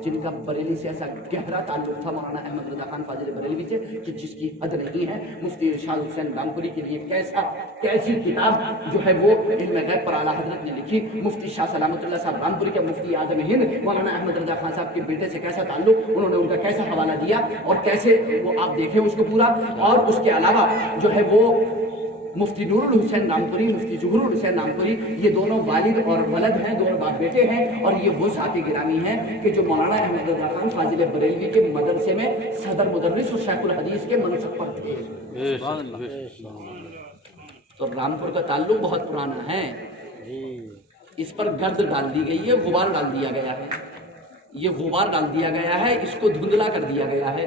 جن کا بریلی سے ایسا گہرا تعلق تھا مولانا احمد رضا خان فاضل بریلوی سے کہ جس کی حد نہیں ہے. مفتی ارشاد حسین رامپوری کے لیے کیسی کتاب جو ہے وہ علم غیب پر اعلیٰ حضرت نے لکھی. مفتی شاہ سلامت اللہ صاحب رامپوری کے مفتی اعظم ہند مولانا احمد رضا خان صاحب کے بیٹے سے کیسا تعلق، انہوں نے ان کا کیسا حوالہ دیا اور کیسے وہ آپ دیکھیں اس کو پورا. اور اس کے علاوہ جو ہے وہ مفتی نور الحسین رامپوری، مفتی ظہور الحسین رامپوری، یہ دونوں والد اور ولد ہیں، دونوں باپ بیٹے ہیں. اور یہ وہ ذات گرامی ہیں کہ جو مولانا احمد رضا خان فاضل بریلوی کے مدرسے میں صدر مدرس اور شیخ الحدیث کے منصب پر تھے. تو رامپور کا تعلق بہت پرانا ہے. اس پر گرد ڈال دی گئی ہے، غبار ڈال دیا گیا ہے. یہ غبار ڈال دیا گیا ہے، اس کو دھندلا کر دیا گیا ہے.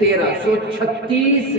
1336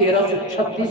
1336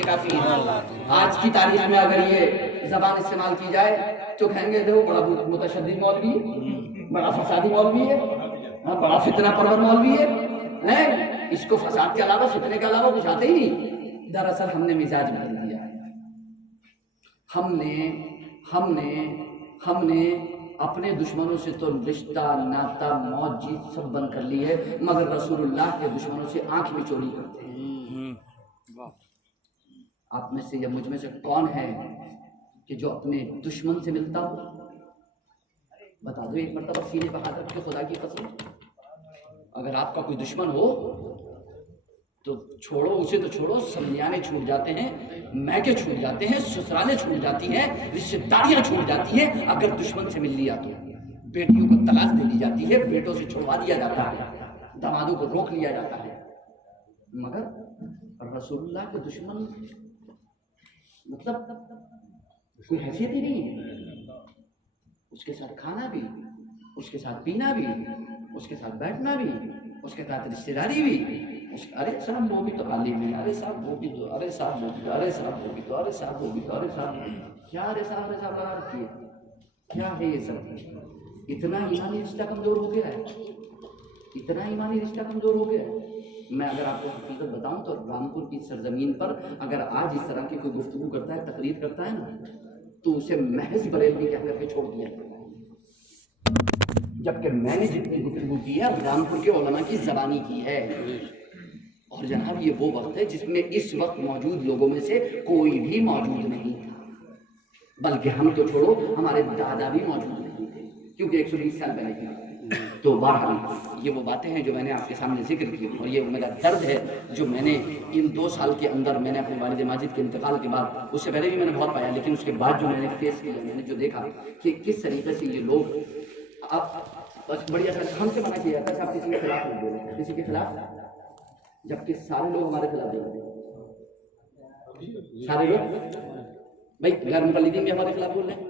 لیے کافی ہے۔ آج کی تاریخ میں اگر یہ زبان استعمال کی جائے تو کہیں گے وہ بڑا متشدد مولوی ہے، بڑا فسادی مولوی ہے، بڑا فتنہ پرور مولوی ہے، اس کو فساد کے علاوہ فتنے کے علاوہ کچھ آتے ہی نہیں۔ دراصل ہم نے مزاج بدل دیا ہے، ہم نے اپنے دشمنوں سے تو رشتہ ناتا موت جیت سب بند کر لی ہے، مگر رسول اللہ کے دشمنوں سے آنکھ میں چوری کرتے ہیں۔ آپ میں سے یا مجھ میں سے کون ہے کہ جو اپنے دشمن سے ملتا ہو؟ بتا دو ایک مرتبہ سینے پہ ہاتھ رکھ کے خدا کی قسم، اگر آپ کا کوئی دشمن ہو تو چھوڑو اسے، تو چھوڑو، سمجھانے چھوٹ جاتے ہیں، میکے چھوٹ جاتے ہیں، سسرالیں چھوٹ جاتی ہیں، رشتہ داریاں چھوٹ جاتی ہیں۔ اگر دشمن سے مل لیا تو بیٹیوں کو طلاق دے دی جاتی ہے، بیٹوں سے چھڑوا دیا جاتا ہے، دامادوں کو روک لیا جاتا ہے، مگر رسول اللہ کے دشمن مطلب کوئی حیثیت ہی نہیں ہے۔ اس کے ساتھ کھانا بھی، اس کے ساتھ پینا بھی، اس کے ساتھ بیٹھنا بھی، اس کے ساتھ رشتہ داری بھی، ارے صاحب وہ بھی تو عالم ہے، ارے صاحب وہ بھی تو، ارے صاحب وہ بھی تو، ارے صاحب وہ بھی تو، ارے صاحب وہ بھی تو، ارے صاحب کیا، ارے صاحب کیے کیا ہے یہ سب؟ اتنا ایمانی رشتہ کمزور ہو گیا ہے، اتنا ایمانی رشتہ کمزور ہو گیا ہے۔ میں اگر آپ کو حقیقت بتاؤں تو رامپور کی سرزمین پر اگر آج اس طرح کی کوئی گفتگو کرتا ہے، تقریر کرتا ہے نا، تو اسے محض بریلوی کہہ کر کے چھوڑ دیا جاتا ہے، جبکہ میں نے جتنی گفتگو کی ہے رامپور کے علماء کی زبانی کی ہے۔ اور جناب یہ وہ وقت ہے جس میں اس وقت موجود لوگوں میں سے کوئی بھی موجود نہیں تھا، بلکہ ہم تو چھوڑو ہمارے دادا بھی موجود نہیں تھے، کیونکہ 120 سال پہلے کی۔ تو بہرحال یہ وہ باتیں ہیں جو میں نے آپ کے سامنے ذکر کی، اور یہ میرا درد ہے جو میں نے ان 2 سال کے اندر میں نے اپنے والد ماجد کے انتقال کے بعد، اس سے پہلے بھی میں نے بہت پایا، لیکن اس کے بعد جو میں نے فیس کیا، میں نے جو دیکھا کہ کس طریقے سے یہ لوگ اب بڑی اثر ہم سے منع کیا جاتا ہے کہ آپ کسی کے خلاف نہیں بولیں، کسی کے خلاف، جبکہ سارے لوگ ہمارے خلاف بول رہے ہیں، سارے لوگ بھائی غیر مقلدین بھی ہمارے خلاف بول رہے ہیں،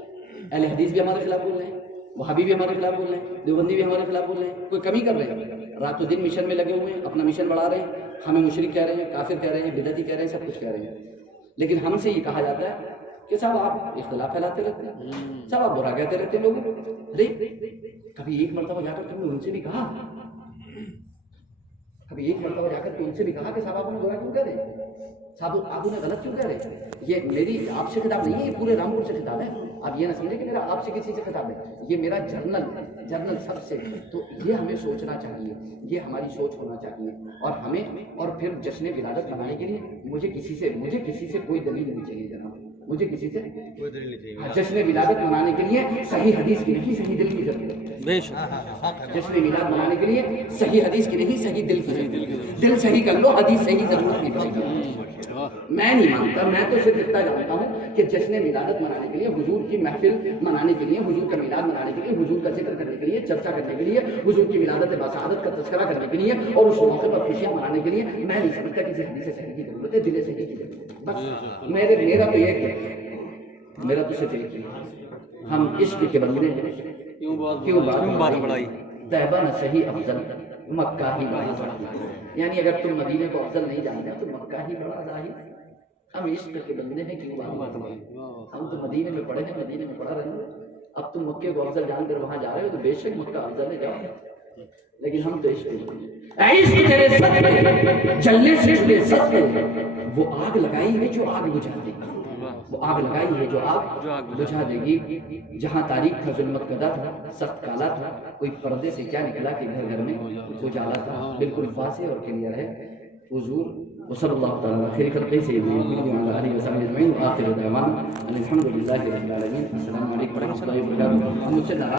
اہل حدیث بھی ہمارے خلاف بول رہے ہیں، وہابی بھی ہمارے خلاف بول رہے ہیں، دیوبندی بھی ہمارے خلاف بول رہے ہیں، کوئی کمی کر رہے ہیں، رات و دن مشن میں لگے ہوئے ہیں، اپنا مشن بڑھا رہے ہیں، ہمیں مشرک کہہ رہے ہیں، کافر کہہ رہے ہیں، بدعتی کہہ رہے ہیں، سب کچھ کہہ رہے ہیں، لیکن ہم سے یہ کہا جاتا ہے کہ صاحب آپ اختلاف پھیلاتے رہتے ہیں، صاحب آپ برا کہتے رہتے ہیں لوگوں کو۔ ارے کبھی ایک مرتبہ جا کر تم نے ان سے بھی کہا، کبھی ایک مرتبہ جا کر ان سے بھی کہا کہ صاحب آپ انہیں برا کیوں کہہ رہے ہیں، صاحب آپ انہیں غلط کیوں کہہ رہے ہیں؟ یہ میری آپ سے خطاب نہیں ہے، یہ پورے رامپور سے خطاب ہے، آپ یہ نہ سمجھیں کہ میرا آپ سے کسی سے خطاب ہے، یہ میرا جرنل سب سے۔ تو یہ ہمیں سوچنا چاہیے، یہ ہماری سوچ ہونا چاہیے، اور ہمیں، اور پھر جشن ولادت منانے کے لیے مجھے کسی سے کوئی دلیل نہیں چاہیے جناب، مجھے کسی سے کوئی دلیل نہیں چاہیے۔ جشن ولادت منانے کے لیے صحیح حدیث کی نہیں، صحیح دل کی ضرورت ہے۔ جشن میلاد منانے کے لیے صحیح حدیث کی نہیں، صحیح دل کی ضرورت ہے۔ دل صحیح کر لو، حدیث صحیح ضرورت نہیں پڑے گی۔ میں نہیں مانتا، میں تو صرف اتنا جانتا ہوں کہ جشن ولادت منانے کے لیے، حضور کی محفل منانے کے لیے، حضور کا میلاد منانے کے لیے، حضور کا ذکر کرنے کے لیے، چرچا کرنے کے لیے، حضور کی ولادت بسعادت کا تذکرہ کرنے کے لیے، اور اس موقع پر خوشیاں منانے کے لیے میں نہیں سمجھتا کسی حدیث صحیح کی ضرورت ہے، دل صحیح کی ضرورت ہے۔ بس میرا تو ایک ہے، میرا تو صرف ایک ہے، ہم عشق کے بندے ہیں، کیوں بات بڑھائی، طیبہ نہ صحیح افضل، مکہ ہی بڑا ظاہر۔ یعنی اگر تم مدینے کو افضل نہیں جانتے تو مکہ ہی بڑا ظاہر۔ ہم عشق کے بندے ہیں، کیوں بات بڑھائی، ہم تو مدینے میں پڑھے ہیں، مدینے میں پڑھا رہے ہیں، اب تم مکے کو افضل جان کر وہاں جا رہے ہو تو بے شک مکہ افضل ہے، جاؤ، لیکن ہم تو عشق تیرے سچ میں جلنے سے جلے سچ میں، وہ آگ لگائی ہے جو آگ بجھا دے گی، وہ آگ لگائی ہے جو آگ بجھا دے گی۔ جہاں تاریخ تھا، ظلمت کدا تھا، سخت کالا تھا، کوئی پردے سے کیا نکلا کہ گھر گھر میں اجالا تھا، بالکل واضح اور کلیئر ہے۔ حضور وصلی اللہ تعالیٰ خیر خلقہ سیدنا محمد وعلی آلہ وصحبہ اجمعین، وآخر دعوانا الحمد للہ رب العالمین۔ السلام علیکم ورحمۃ اللہ وبرکاتہ۔